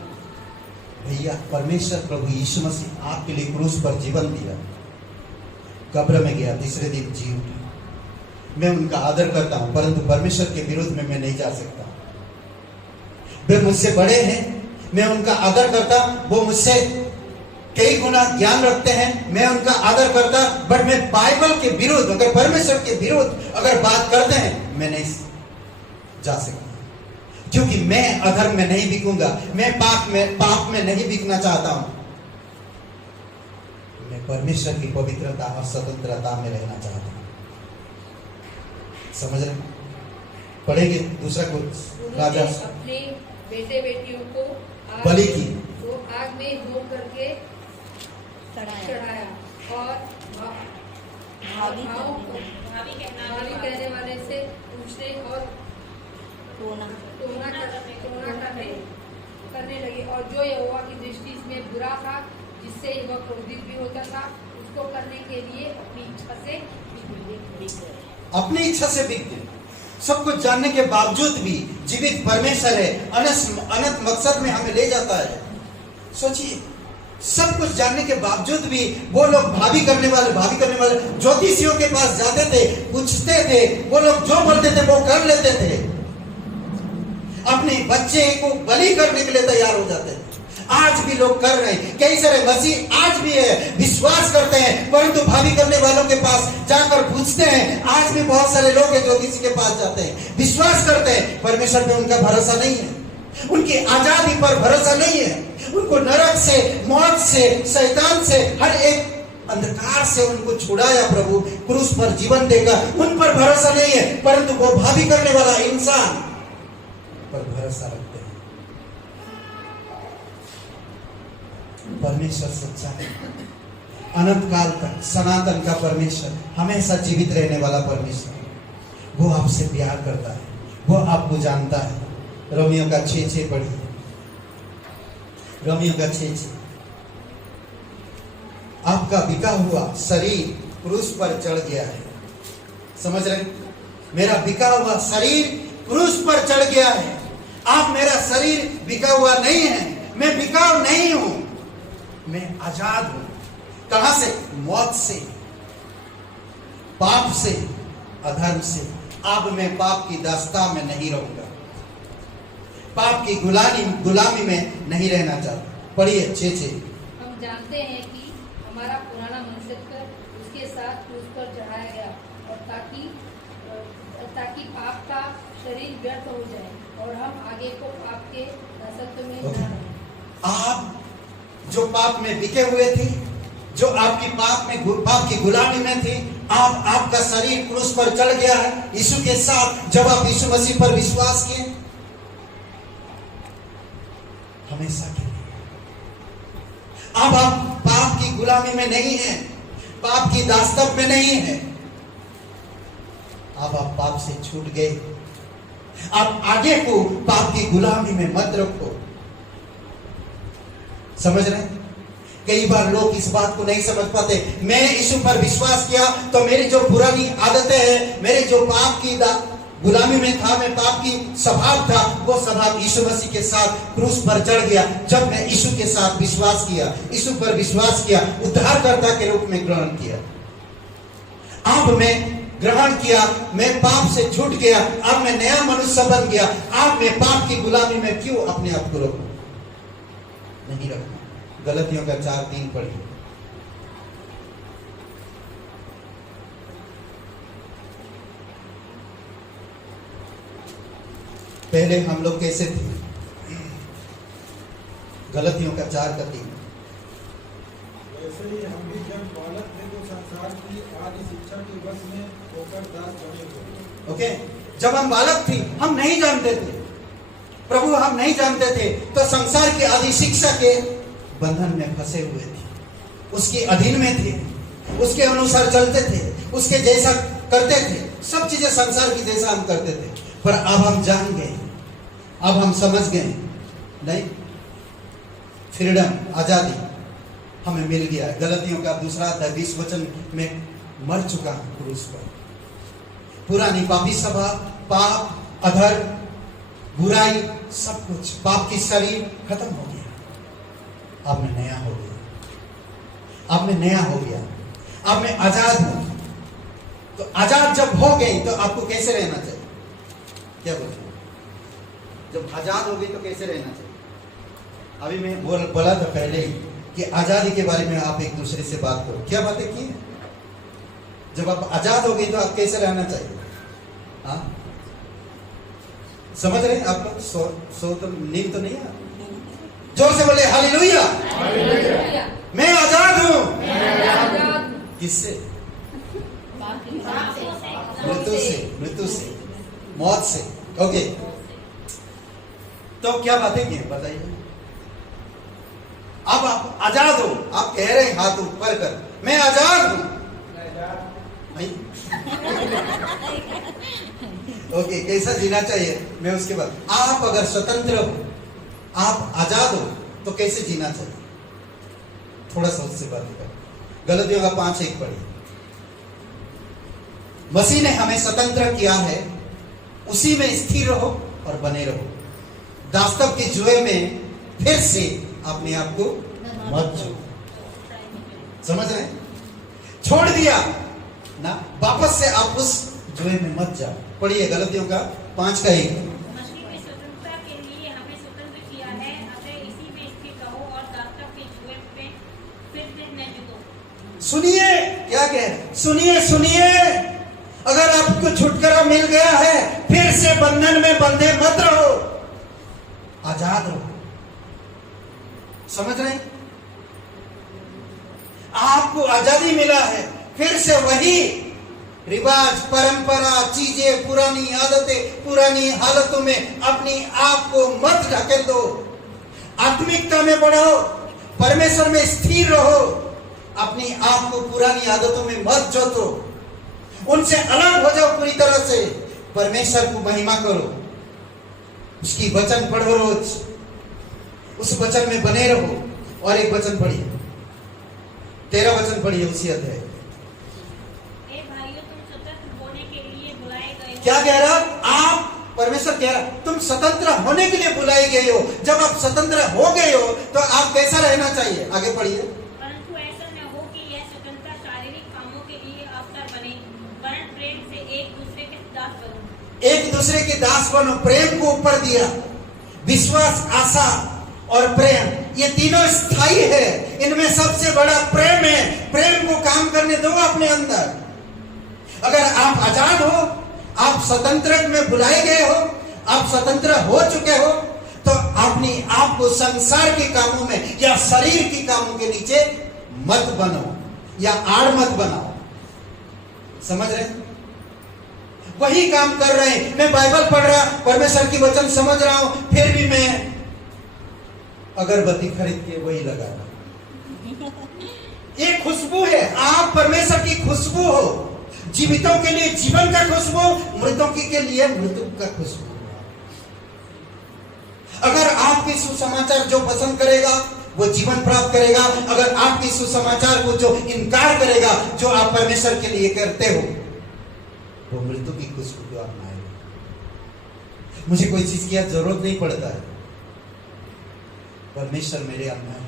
भैया, परमेश्वर प्रभु यीशु मसीह आपके लिए क्रूस पर जीवन दिया, कब्र में गया, तीसरे दिन जी उठा। मैं उनका आदर करता हूं, परंतु परमेश्वर के विरोध में मैं नहीं जा सकता। वे मुझसे बड़े हैं, मैं उनका आदर करता, वो मुझसे कई गुना ज्ञान रखते हैं, मैं उनका आदर करता, बट मैं बाइबल के विरोध, अगर परमेश्वर के विरोध अगर बात करते हैं, मैं नहीं जा सकता, क्योंकि मैं अधर्म में नहीं बिकूंगा, मैं पाप में नहीं बिकना चाहता हूं। मैं परमेश्वर की पवित्रता और स्वतंत्रता में रहना चाहता हूं। समझ रहे? पढ़ेंगे दूसरा कुछ। राजा अपने बेटे बेटियों को बलि की, वो आग में धो करके चढ़ाया और भावी भावी कहने वाले से पूछने और टोना करने लगे, और जो यहोवा की दृष्टि में बुरा था, जिससे वह क्रोधित भी होता था, उसको करने के लिए अपनी इच्छा से बिक गए। सब कुछ जानने के बावजूद भी जीवित परमेश्वर है, अनंत मकसद में हमें ले जाता है। सोचिए, सब कुछ जानने के बावजूद भी वो लोग भावी करने वाले ज्योतिषियों के पास जाते थे, पूछते थे, वो लोग जो बोलते थे वो कर लेते थे, अपने बच्चे को बलि करने के लिए तैयार हो जाते थे। आज भी लोग कर रहे हैं, कई सारे मसीह आज भी है, विश्वास करते हैं, परंतु भावी करने वालों के पास जाकर पूछते हैं। आज भी बहुत सारे लोग हैं जो किसी के पास जाते हैं, विश्वास करते हैं, परमेश्वर पे उनका भरोसा नहीं है, उनकी आजादी पर भरोसा नहीं है, उनको नरक से, मौत से, शैतान से, हर एक अंधकार से उनको छुड़ाया प्रभु, क्रूस पर जीवन देगा, उन पर भरोसा नहीं है, परंतु वो भावी करने वाला इंसान पर भरोसा रखते हैं। परमेश्वर सच्चा है, अनंत काल तक सनातन का परमेश्वर, हमेशा जीवित रहने वाला परमेश्वर, वो आपसे प्यार करता है, वो आपको जानता है। रोमियो का 6:6 पढ़िए। रोमियो का 6:6। आपका बिका हुआ शरीर क्रूस पर चढ़ गया है। समझ रहे? मेरा बिका हुआ शरीर क्रूस पर चढ़ गया है। आप मेरा शरीर बिका हुआ नहीं है, मैं बिकाऊ नहीं हूं, मैं आजाद हूं। कहां से? मौत से, पाप से, अधर्म से। अब मैं पाप की दास्तां में नहीं रहूंगा, पाप की गुलामी में नहीं रहना चाहता। पढ़िए 6:6। हम जानते हैं कि हमारा पुराना मनुष्य उसके साथ क्रूस पर चढ़ाया गया, और ताकि पाप का शरीर व्यर्थ हो जाए और हम आगे को पाप के दासत्व में न रहें। आप जो पाप में बिके हुए थे, जो आपकी पाप की गुलामी में थी, आपका शरीर क्रूस पर चढ़ गया है यीशु के साथ। जब आप यीशु मसीह पर विश्वास किए, हमेशा के लिए अब आप पाप की गुलामी में नहीं है, पाप की दास्तां में नहीं है। अब आप पाप से छूट गए। आप आगे को पाप की गुलामी में मत रखो। समझ रहे? कई बार लोग इस बात को नहीं समझ पाते। मैं यीशु पर विश्वास किया तो मेरी जो पुरानी आदतें हैं, मेरे जो पाप की गुलामी में था, मैं पाप की स्वभाव था, वो स्वभाव यीशु मसीह के साथ क्रूस पर चढ़ गया। जब मैं यीशु के साथ विश्वास किया, यीशु पर विश्वास किया, उद्धारकर्ता के रूप में ग्रहण किया, अब मैं ग्रहण किया, मैं पाप से छूट गया, अब मैं नया मनुष्य बन गया। अब मैं पाप की गुलामी में क्यों अपने आप को रखूं? नहीं रखना। गलतियों का 4:3 पढ़िए। पहले हम लोग कैसे थे? गलतियों का 4:3। वैसे ही हम भी जब बालक थे तो संसार की आदि शिक्षा के वश में होकर दास बने थे। ओके, जब हम बालक थे, हम नहीं जानते थे प्रभु, हम नहीं जानते थे, तो संसार की आदि शिक्षा के बंधन में फंसे हुए थे, उसके अधीन में थे, उसके अनुसार चलते थे, उसके जैसा करते थे, सब चीजें संसार की जैसा हम करते थे। पर अब हम जान गए, अब हम समझ गए, नहीं, फ्रीडम, आजादी हमें मिल गया है। गलतियों का 2:20 वचन में मर चुका हूं क्रूस पर। पुरानी पापी स्वभाव, पाप, अधर, बुराई, सब कुछ, पाप की शरीर खत्म हो गया। अब मैं नया हो गया, अब मैं नया हो गया, अब मैं आजाद हूं। तो आजाद जब हो गई तो आपको कैसे रहना चाहिए? क्या बोलते? जब आजाद हो गई तो कैसे रहना चाहिए? अभी मैं बोला था पहले ही कि आजादी के बारे में आप एक दूसरे से बात करो। क्या बातें की? जब आप आजाद हो गई तो आप कैसे रहना चाहिए? हाँ, समझ रहे हैं आप लोग? सो तो नींद तो नहीं है? जोर से बोले हालेलुया। मैं आजाद हूं। किससे? मृत्यु से, मौत से। ओके, तो क्या बातें की बताइए? अब आप आजाद हो, आप कह रहे हैं हाथ ऊपर कर, मैं आजाद हूं। नहीं? ओके, कैसा जीना चाहिए? मैं उसके बाद, आप अगर स्वतंत्र हो, आप आजाद हो, तो कैसे जीना चाहिए? थोड़ा सा उससे बात कर। गलतियों का 5:1 पढ़िए। मसीह ने हमें स्वतंत्र किया है, उसी में स्थिर रहो और बने रहो। दास्तव के जुए में फिर से अपने आप को मत छो। समझ रहे? छोड़ दिया ना, वापस से आप उस जुए में मत जाओ। पढ़िए गलतियों का 5:1। मसीह की स्वतंत्रता के लिए हमें स्वतंत्र किया है, अतः इसी में स्थिर रहो और दास्तव के जुए में फिर से न जुटो। सुनिए क्या कह, सुनिए, अगर आपको छुटकारा मिल गया है, फिर से बंधन में बंधे मत रहो, आजाद रहो। समझ रहे? आपको आजादी मिला है, फिर से वही रिवाज, परंपरा, चीजें, पुरानी आदतें, पुरानी हालतों में अपनी आप को मत ढकेल दो। आत्मिकता में बढ़ो, परमेश्वर में स्थिर रहो, अपनी आप को पुरानी आदतों में मत जोतो, उनसे अलग हो जाओ पूरी तरह से। परमेश्वर को महिमा करो, उसकी वचन पढ़ो रोज, उस वचन में बने रहो। और एक वचन पढ़िए, 13 वचन पढ़िए उसी अध्याय। भाइयों, तुम स्वतंत्र होने के लिए बुलाए गए। क्या कह रहा? आप, परमेश्वर कह रहा, तुम स्वतंत्र होने के लिए बुलाए गए हो। जब आप स्वतंत्र हो गए हो तो आप कैसा रहना चाहिए? आगे पढ़िए। परंतु ऐसा न हो कि यह स्वतंत्रता शारीरिक कामों के लिए अवसर बने, वरन प्रेम से एक दूसरे के दास बनो। एक दूसरे के दास बनो। प्रेम को ऊपर दिया। विश्वास, आशा और प्रेम, ये तीनों स्थायी है। इनमें सबसे बड़ा प्रेम है। प्रेम को काम करने दो अपने अंदर। अगर आप आजाद हो, आप स्वतंत्र में बुलाए गए हो, आप स्वतंत्र हो चुके हो, तो अपने आप को संसार के कामों में या शरीर के कामों के नीचे मत बनो या आड़ मत बनाओ। समझ रहे? वही काम कर रहे हैं। मैं बाइबल पढ़ रहा, परमेश्वर की वचन समझ रहा हूं, फिर भी मैं अगरबत्ती खरीद के वही लगा रहा। ये खुशबू है। आप परमेश्वर की खुशबू हो। जीवितों के लिए जीवन का खुशबू, मृतों के लिए मृत्यु का खुशबू। अगर आपके सुसमाचार जो पसंद करेगा वो जीवन प्राप्त करेगा। अगर आपके सुसमाचार को जो इनकार करेगा, जो आप परमेश्वर के लिए करते हो, वो मृत्यु की खुशबू को अपनाएगा। मुझे कोई चीज की जरूरत नहीं पड़ता है, परमेश्वर मेरे अंदर,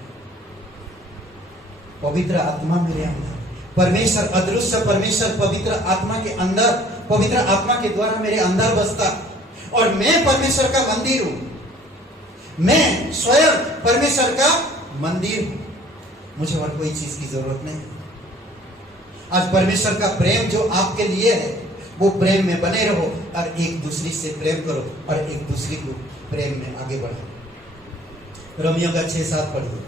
पवित्र आत्मा मेरे अंदर, परमेश्वर अदृश्य परमेश्वर पवित्र आत्मा के अंदर, पवित्र आत्मा के द्वारा मेरे अंदर बसता, और मैं परमेश्वर का मंदिर हूं। मैं स्वयं परमेश्वर का मंदिर हूं। मुझे और कोई चीज की जरूरत नहीं। आज परमेश्वर का प्रेम जो आपके लिए है, वो प्रेम में बने रहो और एक दूसरे से प्रेम करो और एक दूसरे को प्रेम में आगे बढ़ो। रोमियो का 6:7 पढ़िए।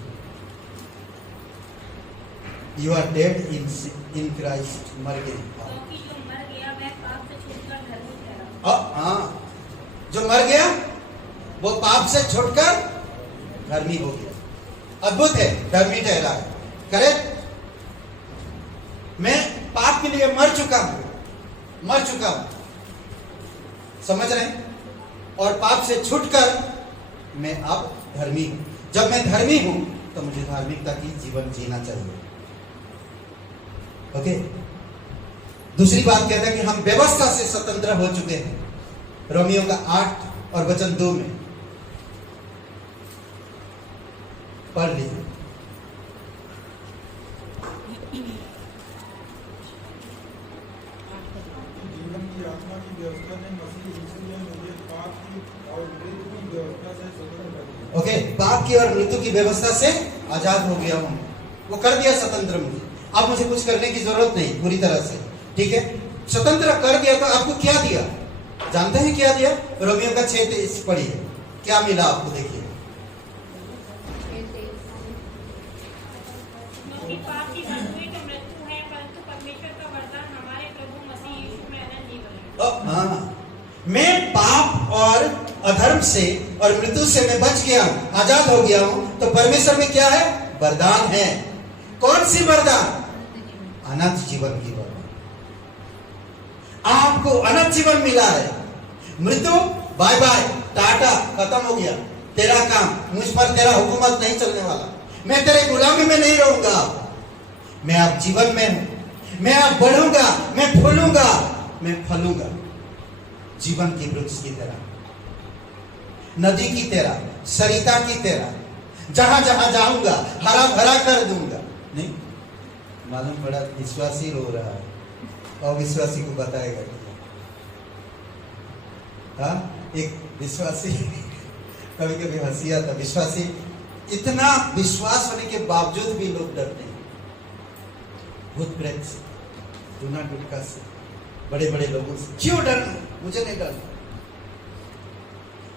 You are dead in Christ, मर गए। क्योंकि जो मर गया वह पाप से छूटकर धर्मी ठहरा। हाँ, जो मर गया वो पाप से छूटकर धर्मी हो गया। अद्भुत है, धर्मी ठहरा है। करेक्ट। मैं पाप के लिए मर चुका हूं, समझ रहे हैं? और पाप से छूटकर मैं अब धर्मी हूं। जब मैं धर्मी हूं तो मुझे धार्मिकता की जीवन जीना चाहिए। ओके। दूसरी बात कहता है कि हम व्यवस्था से स्वतंत्र हो चुके हैं। रोमियो का 8 और वचन 2 में पढ़ लीजिए। जीवन की आत्मा की व्यवस्था ने मसीह यीशु में मुझे पाप की और मृत्यु की व्यवस्था से स्वतंत्र कर दिया। ओके, पाप की और मृत्यु की व्यवस्था से आजाद हो गया हूं। वो कर दिया स्वतंत्र मुझे। अब मुझे कुछ करने की जरूरत नहीं पूरी तरह से। ठीक है, स्वतंत्र कर दिया तो आपको क्या दिया जानते हैं? क्या दिया? रोमियो का 6:23 पढ़िए, क्या मिला आपको? देखिए। क्योंकि पाप की मजदूरी तो मृत्यु है, परंतु परमेश्वर का वरदान हमारे प्रभु मसीह यीशु में अनंत जीवन है। हाँ, मैं पाप और अधर्म से और मृत्यु से मैं बच गया हूं, आजाद हो गया हूं। तो परमेश्वर में क्या है? वरदान है। कौन सी वरदान? अनंत जीवन की वरदान। आपको अनंत जीवन मिला है। मृत्यु बाय बाय, टाटा, खत्म हो गया। तेरा काम, मुझ पर तेरा हुकूमत नहीं चलने वाला। मैं तेरे गुलामी में नहीं रहूंगा। मैं अब जीवन में हूं। मैं अब बढ़ूंगा, मैं फूलूंगा, मैं फलूंगा। जीवन की वृक्ष की तरह, नदी की तरह, सरिता की तरह, जहां जहां जाऊंगा हरा भरा कर दूंगा। नहीं मालूम पड़ा विश्वासी रो रहा है और विश्वासी को बताएगा। हाँ, एक विश्वासी कभी कभी हंसी आता। विश्वासी, इतना विश्वास होने के बावजूद भी लोग डरते हैं। भूत प्रेत से, टूना टुटका से, बड़े बड़े लोगों से। क्यों डरना? मुझे नहीं डरना।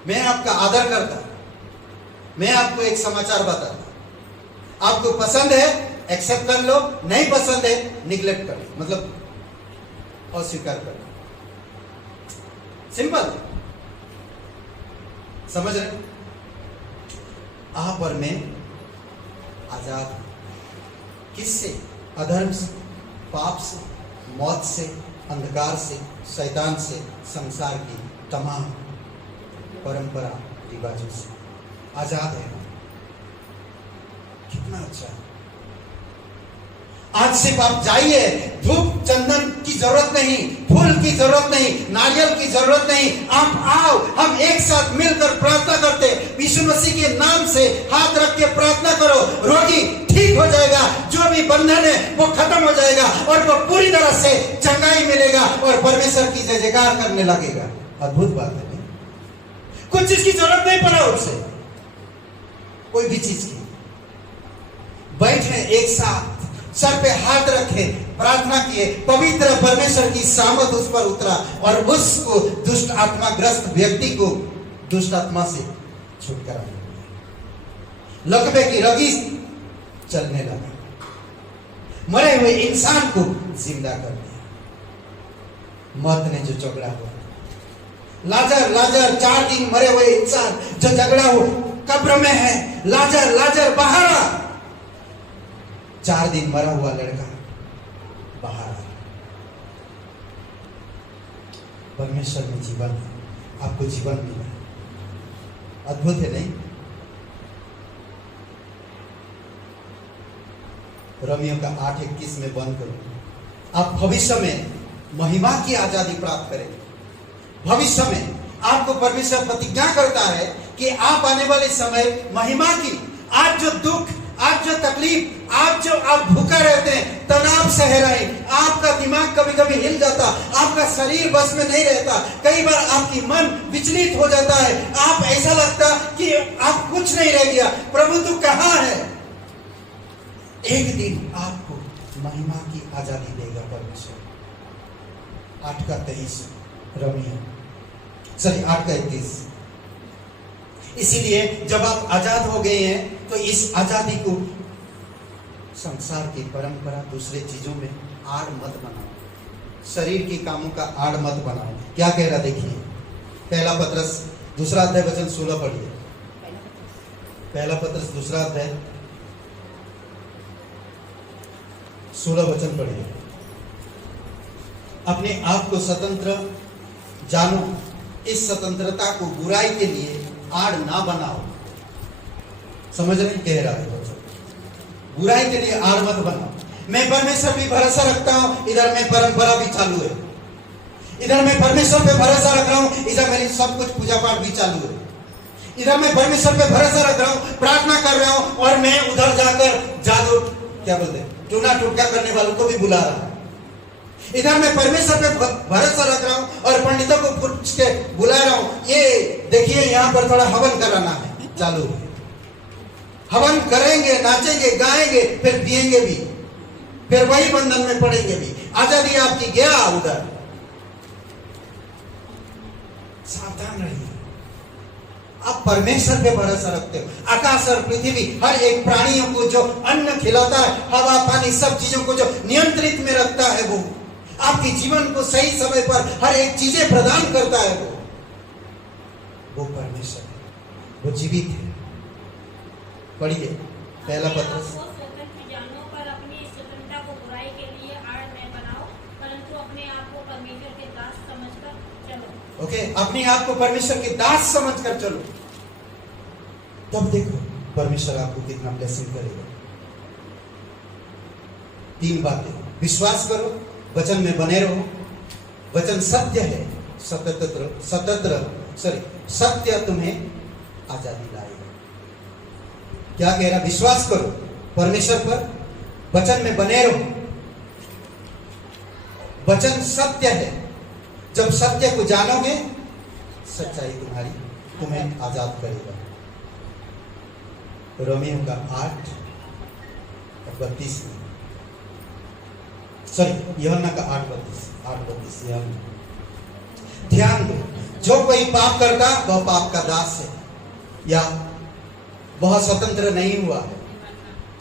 मैं आपका आदर करता। मैं आपको एक समाचार बताता। आपको पसंद है एक्सेप्ट कर लो, नहीं पसंद है निग्लेक्ट कर लो, मतलब अस्वीकार कर लो। सिंपल, समझ रहे? आप और मैं आजाद। किससे? अधर्म से, पाप से, मौत से, अंधकार से, शैतान से, संसार की तमाम परंपरा रिवाजों से आजाद है। कितना अच्छा है। आज सिर्फ आप जाइए, धूप चंदन की जरूरत नहीं, फूल की जरूरत नहीं, नारियल की जरूरत नहीं। आप आओ, हम एक साथ मिलकर प्रार्थना करते। यीशु मसीह के नाम से हाथ रख के प्रार्थना करो। रोगी ठीक हो जाएगा, जो भी बंधन है वो खत्म हो जाएगा और वो पूरी तरह से चंगाई मिलेगा और परमेश्वर की जय जयकार करने लगेगा। अद्भुत बात है। कुछ चीज की जरूरत नहीं पड़ा उससे, कोई भी चीज की। बैठे एक साथ, सर पे हाथ रखे, प्रार्थना किए, पवित्र परमेश्वर की सामर्थ उस पर उतरा और उसको दुष्ट आत्मा ग्रस्त व्यक्ति को दुष्ट आत्मा से छुटकारा मिला। लकवे की रगी चलने लगा। मरे हुए इंसान को जिंदा कर दिया। मौत ने जो झगड़ा हुआ, लाजर लाजर 4 दिन मरे हुए इंसान जो झगड़ा हो कब्र में है, लाजर लाजर बाहर आ। 4 दिन मरा हुआ लड़का बाहर आ। परमेश्वर में जीवन है, आपको जीवन मिला। अद्भुत है नहीं? रोमियो का 8:21 में बंद करो। आप भविष्य में महिमा की आजादी प्राप्त करेंगे। भविष्य में आपको परमेश्वर प्रतिज्ञा करता है कि आप आने वाले समय महिमा की, आज जो दुख, आज जो तकलीफ, आज जो आप भूखा रहते हैं, तनाव सह रहे, आपका दिमाग कभी कभी हिल जाता, आपका शरीर बस में नहीं रहता, कई बार आपकी मन विचलित हो जाता है, आप ऐसा लगता कि आप कुछ नहीं रह गया, प्रभु तू कहां है? एक दिन आपको महिमा की आजादी देगा परमेश्वर। 8 का 23 रोमियो, सॉरी 8 का 31। इसीलिए जब आप आजाद हो गए हैं तो इस आजादी को संसार की परंपरा, दूसरे चीजों में आड़ मत बनाओ, शरीर के कामों का आड़ मत बनाओ। क्या कह रहा देखिए, पहला पत्रस 2 अध्याय वचन 16 पढ़िए। पहला पत्रस 2 अध्याय 16 वचन पढ़िए। अपने आप को स्वतंत्र जानो, इस स्वतंत्रता को बुराई के लिए आड़ ना बनाओ। समझ रहे कह रहा है बच्चों, बुराई के लिए आड़ मत बनाओ। मैं परमेश्वर पे भरोसा रखता हूं, इधर में परंपरा भी चालू है। इधर मैं परमेश्वर पे भरोसा रख रहा हूं, इधर मेरी सब कुछ पूजा पाठ भी चालू है। इधर मैं परमेश्वर पे भरोसा रख रहा हूं, प्रार्थना कर रहा हूं, और मैं उधर जाकर जादू क्या बोलते टूना टूटका करने वालों को भी बुला रहा हूं। इधर मैं परमेश्वर पे भरोसा रख रहा हूं और पंडितों को पूछ के बुला रहा हूं, ये देखिए यहाँ पर थोड़ा हवन कराना है, चालू है। हवन करेंगे, नाचेंगे, गाएंगे, फिर पिएंगे भी, फिर वही बंधन में पड़ेंगे भी। आजादी आपकी गया उधर। सावधान रहिए। आप परमेश्वर पे भरोसा रखते हो। आकाश और पृथ्वी, हर एक प्राणियों को जो अन्न खिलाता है, हवा पानी सब चीजों को जो नियंत्रित में रखता है, वो आपके जीवन को सही समय पर हर एक चीजें प्रदान करता है, वो परमेश्वर है, वो जीवित है। पढ़िए पहला पत्रस। स्वतंत्र जानो, पर अपनी स्वतंत्रता को बुराई के लिए आड़ न बनाओ, परंतु अपने आप को परमेश्वर के दास समझकर चलो। ओके, अपने आप को परमेश्वर के दास समझकर चलो, तब देखो परमेश्वर आपको कितना ब्लेसिंग करेगा। 3 बातें, विश्वास करो, वचन में बने रहो, वचन सत्य है, सत्य तुम्हें आजादी लाएगा। क्या कह रहा, विश्वास करो परमेश्वर पर, वचन में बने रहो, वचन सत्य है। जब सत्य को जानोगे, सच्चाई तुम्हें आजाद करेगा। रोमियो का 8:32 में, सॉरी यूहन्ना का 8:32 ध्यान दो, जो कोई पाप करता वह पाप का दास है, या वह स्वतंत्र नहीं हुआ है।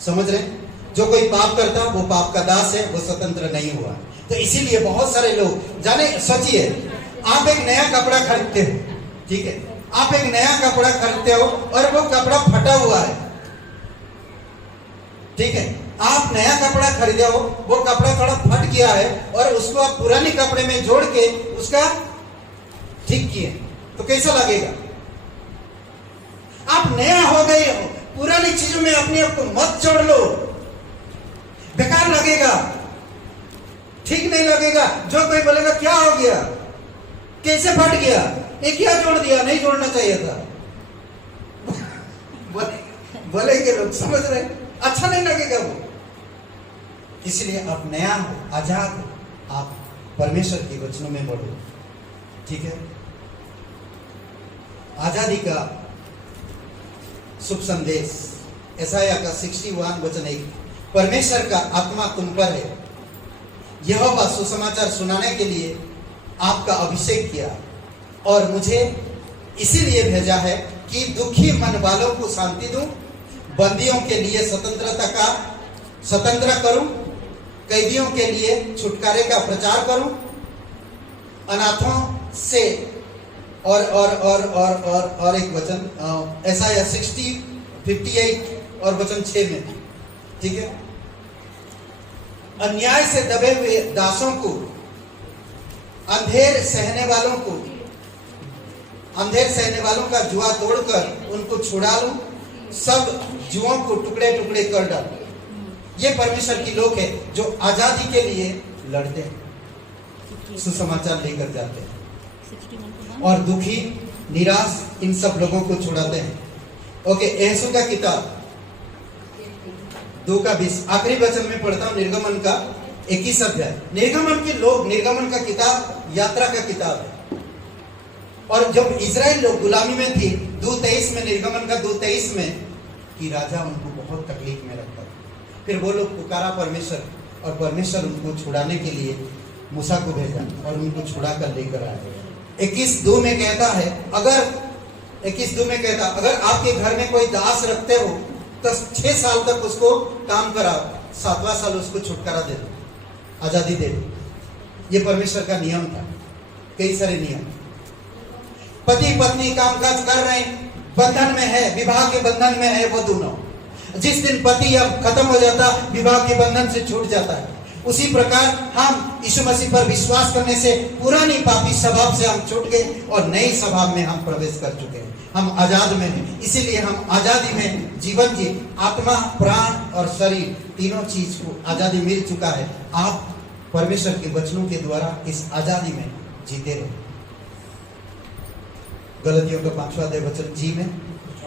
समझ रहे, जो कोई पाप करता वो पाप का दास है, वो स्वतंत्र नहीं हुआ। तो इसीलिए बहुत सारे लोग जाने, सोचिए आप एक नया कपड़ा खरीदते हो, ठीक है, आप एक नया कपड़ा खरीदते हो और वो कपड़ा फटा हुआ है, ठीक है, आप नया कपड़ा खरीदे हो, वो कपड़ा थोड़ा फट गया है और उसको आप पुराने कपड़े में जोड़ के उसका ठीक किए, तो कैसा लगेगा? आप नया हो गए हो, पुरानी चीजों में अपने आप को मत जोड़ लो, बेकार लगेगा, ठीक नहीं लगेगा। जो कोई बोलेगा क्या हो गया, कैसे फट गया, ये क्या जोड़ दिया, नहीं जोड़ना चाहिए था, बोलेंगे लोग, समझ रहे, अच्छा नहीं लगेगा वो। इसलिए आप नया हो, आजाद हो, आप परमेश्वर के वचनों में बढ़ो, ठीक है। आजादी का शुभ संदेश, यशायाह का 61:1, परमेश्वर का आत्मा तुम पर है, यहोवा सुसमाचार सुनाने के लिए आपका अभिषेक किया और मुझे इसीलिए भेजा है कि दुखी मन वालों को शांति दूं, बंदियों के लिए स्वतंत्र करूं, कैदियों के लिए छुटकारे का प्रचार करूं, अनाथों से और एक वचन यशायाह 60:58 और वचन 6 में, ठीक है, अन्याय से दबे हुए दासों को, अंधेर सहने वालों का जुआ तोड़कर उनको छुड़ा लूं, सब जुओं को टुकड़े टुकड़े कर डालूं। ये परमेश्वर की लोग हैं जो आजादी के लिए लड़ते हैं, सुसमाचार लेकर जाते हैं और दुखी निराश इन सब लोगों को छुड़ाते हैं। ओके, यहोशू का किताब 2:20 आखिरी वचन में पढ़ता हूं, निर्गमन का 21 अध्याय। निर्गमन का किताब यात्रा का किताब है, और जब इजराइल लोग गुलामी में थी, 2:23 में, निर्गमन का 2:23 में, कि राजा उनको बहुत तकलीफ में रखता था। फिर वो लोग पुकारा परमेश्वर, और परमेश्वर उनको छुड़ाने के लिए मूसा को भेजा और उनको छुड़ा कर लेकर आए। 21:2 में कहता है, अगर 21:2 में कहता, अगर आपके घर में कोई दास रखते हो तो 6 साल तक उसको काम कराओ, 7वां साल उसको छुटकारा दे दो, आजादी दे दो। ये परमेश्वर का नियम था। कई सारे नियम। पति पत्नी कामकाज कर रहे हैं, बंधन में है, विवाह के बंधन में है वो दोनों। जिस दिन पति अब खत्म हो जाता, विवाह के बंधन से छूट जाता है। उसी प्रकार हम यीशु मसीह पर विश्वास करने से पुरानी पापी स्वभाव से हम छूट गए और नई स्वभाव में हम प्रवेश कर चुके हैं। हम आजाद में हैं, इसीलिए हम आजादी में जीवन जी, आत्मा, प्राण और शरीर तीनों चीज को आजादी मिल चुका है। आप परमेश्वर के वचनों के द्वारा इस आजादी में जीते रहो। गलतियों का 5वां अध्याय वचन जी में,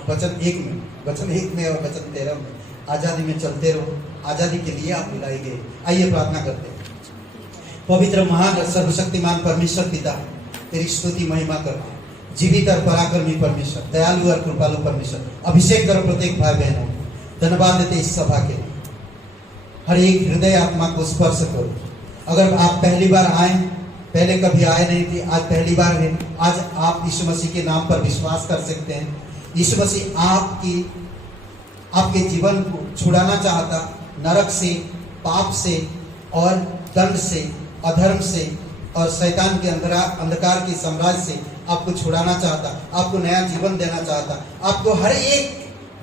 वचन 1 में, वचन 1 में और वचन 13 में आजादी में चलते रहो। आजादी के लिए आप बुलाए गए। आइए प्रार्थना करते हैं। पवित्र महान और सर्वशक्तिमान परमेश्वर पिता, तेरी स्तुति महिमा करो। जीवित और पराक्रमी परमेश्वर, दयालु और कृपालु परमेश्वर, अभिषेक करो प्रत्येक भाई बहनों। धन्यवाद देते इस सभा के लिए। हर एक हृदय आत्मा को स्पर्श करो। अगर आप पहली बार आए, पहले कभी आए नहीं थे, आज पहली बार है, आज आप यीशु मसीह के नाम पर विश्वास कर सकते हैं। यीशु मसीह आपके जीवन को छुड़ाना चाहता, नरक से, पाप से और दंड से, अधर्म से और शैतान के अंधकार के साम्राज्य से आपको छुड़ाना चाहता, आपको नया जीवन देना चाहता, आपको हर एक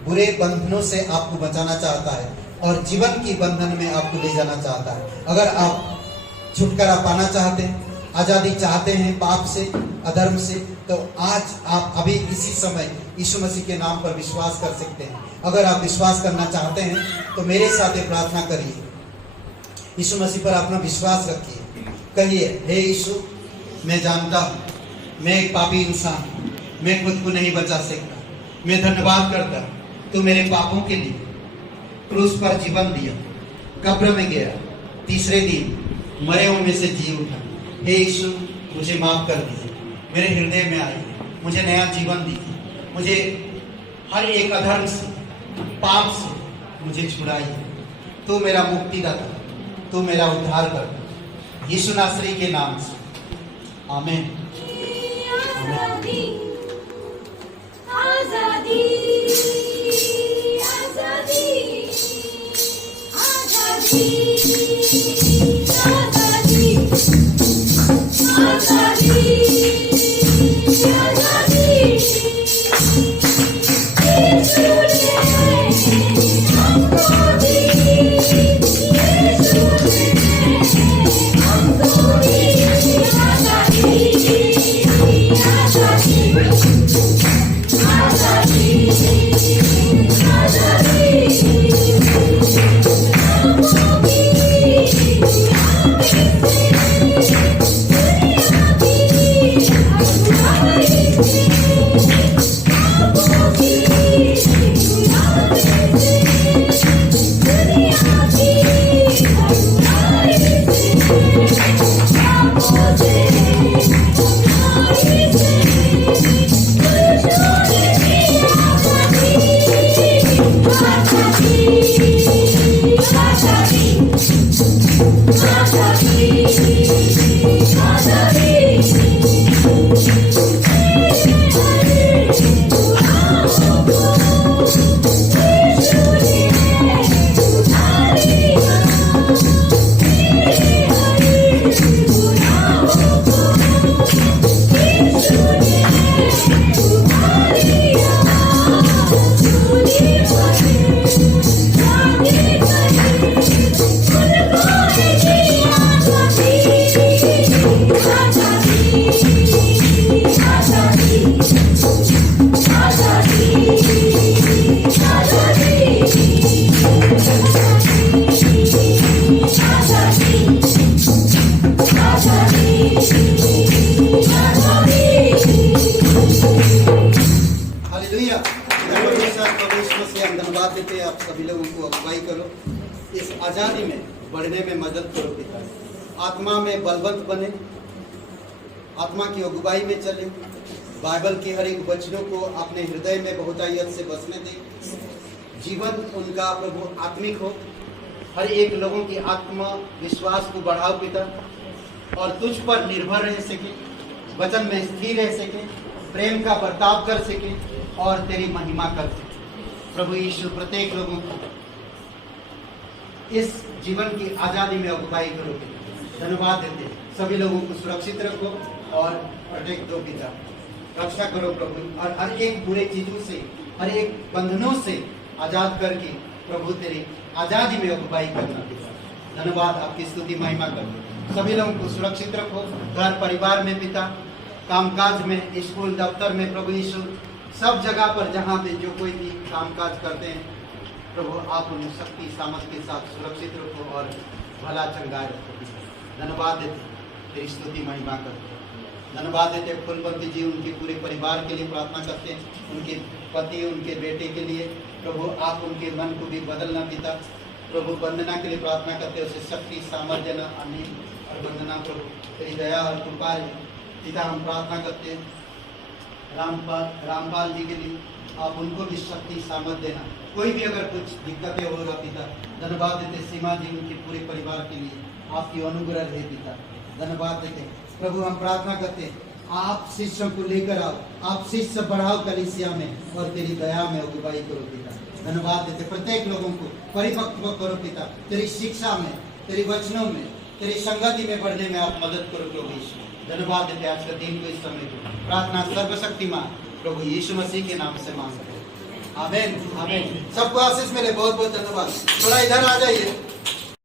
बुरे बंधनों से आपको बचाना चाहता है और जीवन की बंधन में आपको ले जाना चाहता है। अगर आप छुटकारा पाना चाहते हैं, आजादी चाहते हैं पाप से, अधर्म से, तो आज आप अभी इसी समय यीशु मसीह के नाम पर विश्वास कर सकते हैं। अगर आप विश्वास करना चाहते हैं तो मेरे साथ प्रार्थना करिए। यीशु मसीह पर अपना विश्वास रखिए। कहिए, हे यीशु, मैं जानता हूँ मैं एक पापी इंसान, मैं खुद को नहीं बचा सकता। मैं धन्यवाद करता हूँ तू मेरे पापों के लिए क्रूस पर जीवन दिया, कब्र में गया, तीसरे दिन मरे हुए में से जी उठा। हे यीशु, मुझे माफ कर दीजिए, मेरे हृदय में आइए, मुझे नया जीवन दीजिए, मुझे हर एक अधर्म से, पाप से मुझे छुड़ाइए। तू मेरा मुक्तिदाता, तू मेरा उद्धार कर, यीशु नासरी के नाम से, आमीन। आजादी आजादी आजादी आजादी आजादी आजादी यीशु ने हमको दी, यीशु ने हमको दी आजादी आप सभी लोगों को अगुवाई करो, इस आजादी में बढ़ने में मदद करो पिता। आत्मा में बलवंत बने, आत्मा की अगुवाई में चले, बाइबल के हर एक वचनों को अपने हृदय में बहुतायत से बसने दें। जीवन उनका प्रभु आत्मिक हो, हर एक लोगों की आत्मा विश्वास को बढ़ाओ पिता। और तुझ पर निर्भर रह सके, वचन में स्थिर रह सके, प्रेम का बर्ताव कर सके और तेरी महिमा कर सके। प्रभु यीशु प्रत्येक लोगों को इस जीवन की आजादी में अगुवाई करोगे। धन्यवाद देते, सभी लोगों को सुरक्षित रखो और प्रोटेक्ट दो पिता, रक्षा करो प्रभु, और हर एक बुरे चीजों से, हर एक बंधनों से आजाद करके प्रभु तेरी आजादी में अगुवाई करना पिता। धन्यवाद, आपकी स्तुति महिमा करो। सभी लोगों को सुरक्षित रखो, घर परिवार में पिता, कामकाज में, स्कूल दफ्तर में, प्रभु यीशु सब जगह पर जहाँ पे जो कोई भी कामकाज करते हैं प्रभु, आप उन्हें शक्ति सामर्थ के साथ सुरक्षित रखो और भला चंगाए रखो। धन्यवाद देते, तेरी स्तुति महिमा करते। धन्यवाद देते फूलवंती जी, उनके पूरे परिवार के लिए प्रार्थना करते हैं, उनके पति, उनके बेटे के लिए प्रभु, आप उनके मन को भी बदलना पिता। प्रभु वंदना के लिए प्रार्थना करते, उसे शक्ति सामर्थ्य देना, आमीन। और वंदना प्रभु, तेरी दया और कृपा पिता, हम प्रार्थना करते हैं रामपाल जी के लिए, आप उनको भी शक्ति सामर्थ देना। कोई भी अगर कुछ दिक्कतें होगा पिता, धन्यवाद देते सीमा जी, उनके पूरे परिवार के लिए आपकी अनुग्रह है पिता। धन्यवाद देते प्रभु, हम प्रार्थना करते हैं आप शिष्यों को लेकर आओ, आप शिष्य बढ़ाओ कलीसिया में और तेरी दया में अगुवाई करो पिता। धन्यवाद देते, प्रत्येक लोगों को परिपक्व करो पिता, तेरी शिक्षा में, तेरी वचनों में, तेरी संगति में बढ़ने में आप मदद करो प्रभु यीशु। धन्यवाद देते आज का दिन को, इस समय को प्रार्थना सर्वशक्तिमान प्रभु यीशु मसीह के नाम से मांगते हैं, आमीन आमीन। सबको आशीष मिले, बहुत बहुत धन्यवाद। थोड़ा इधर आ जाइए।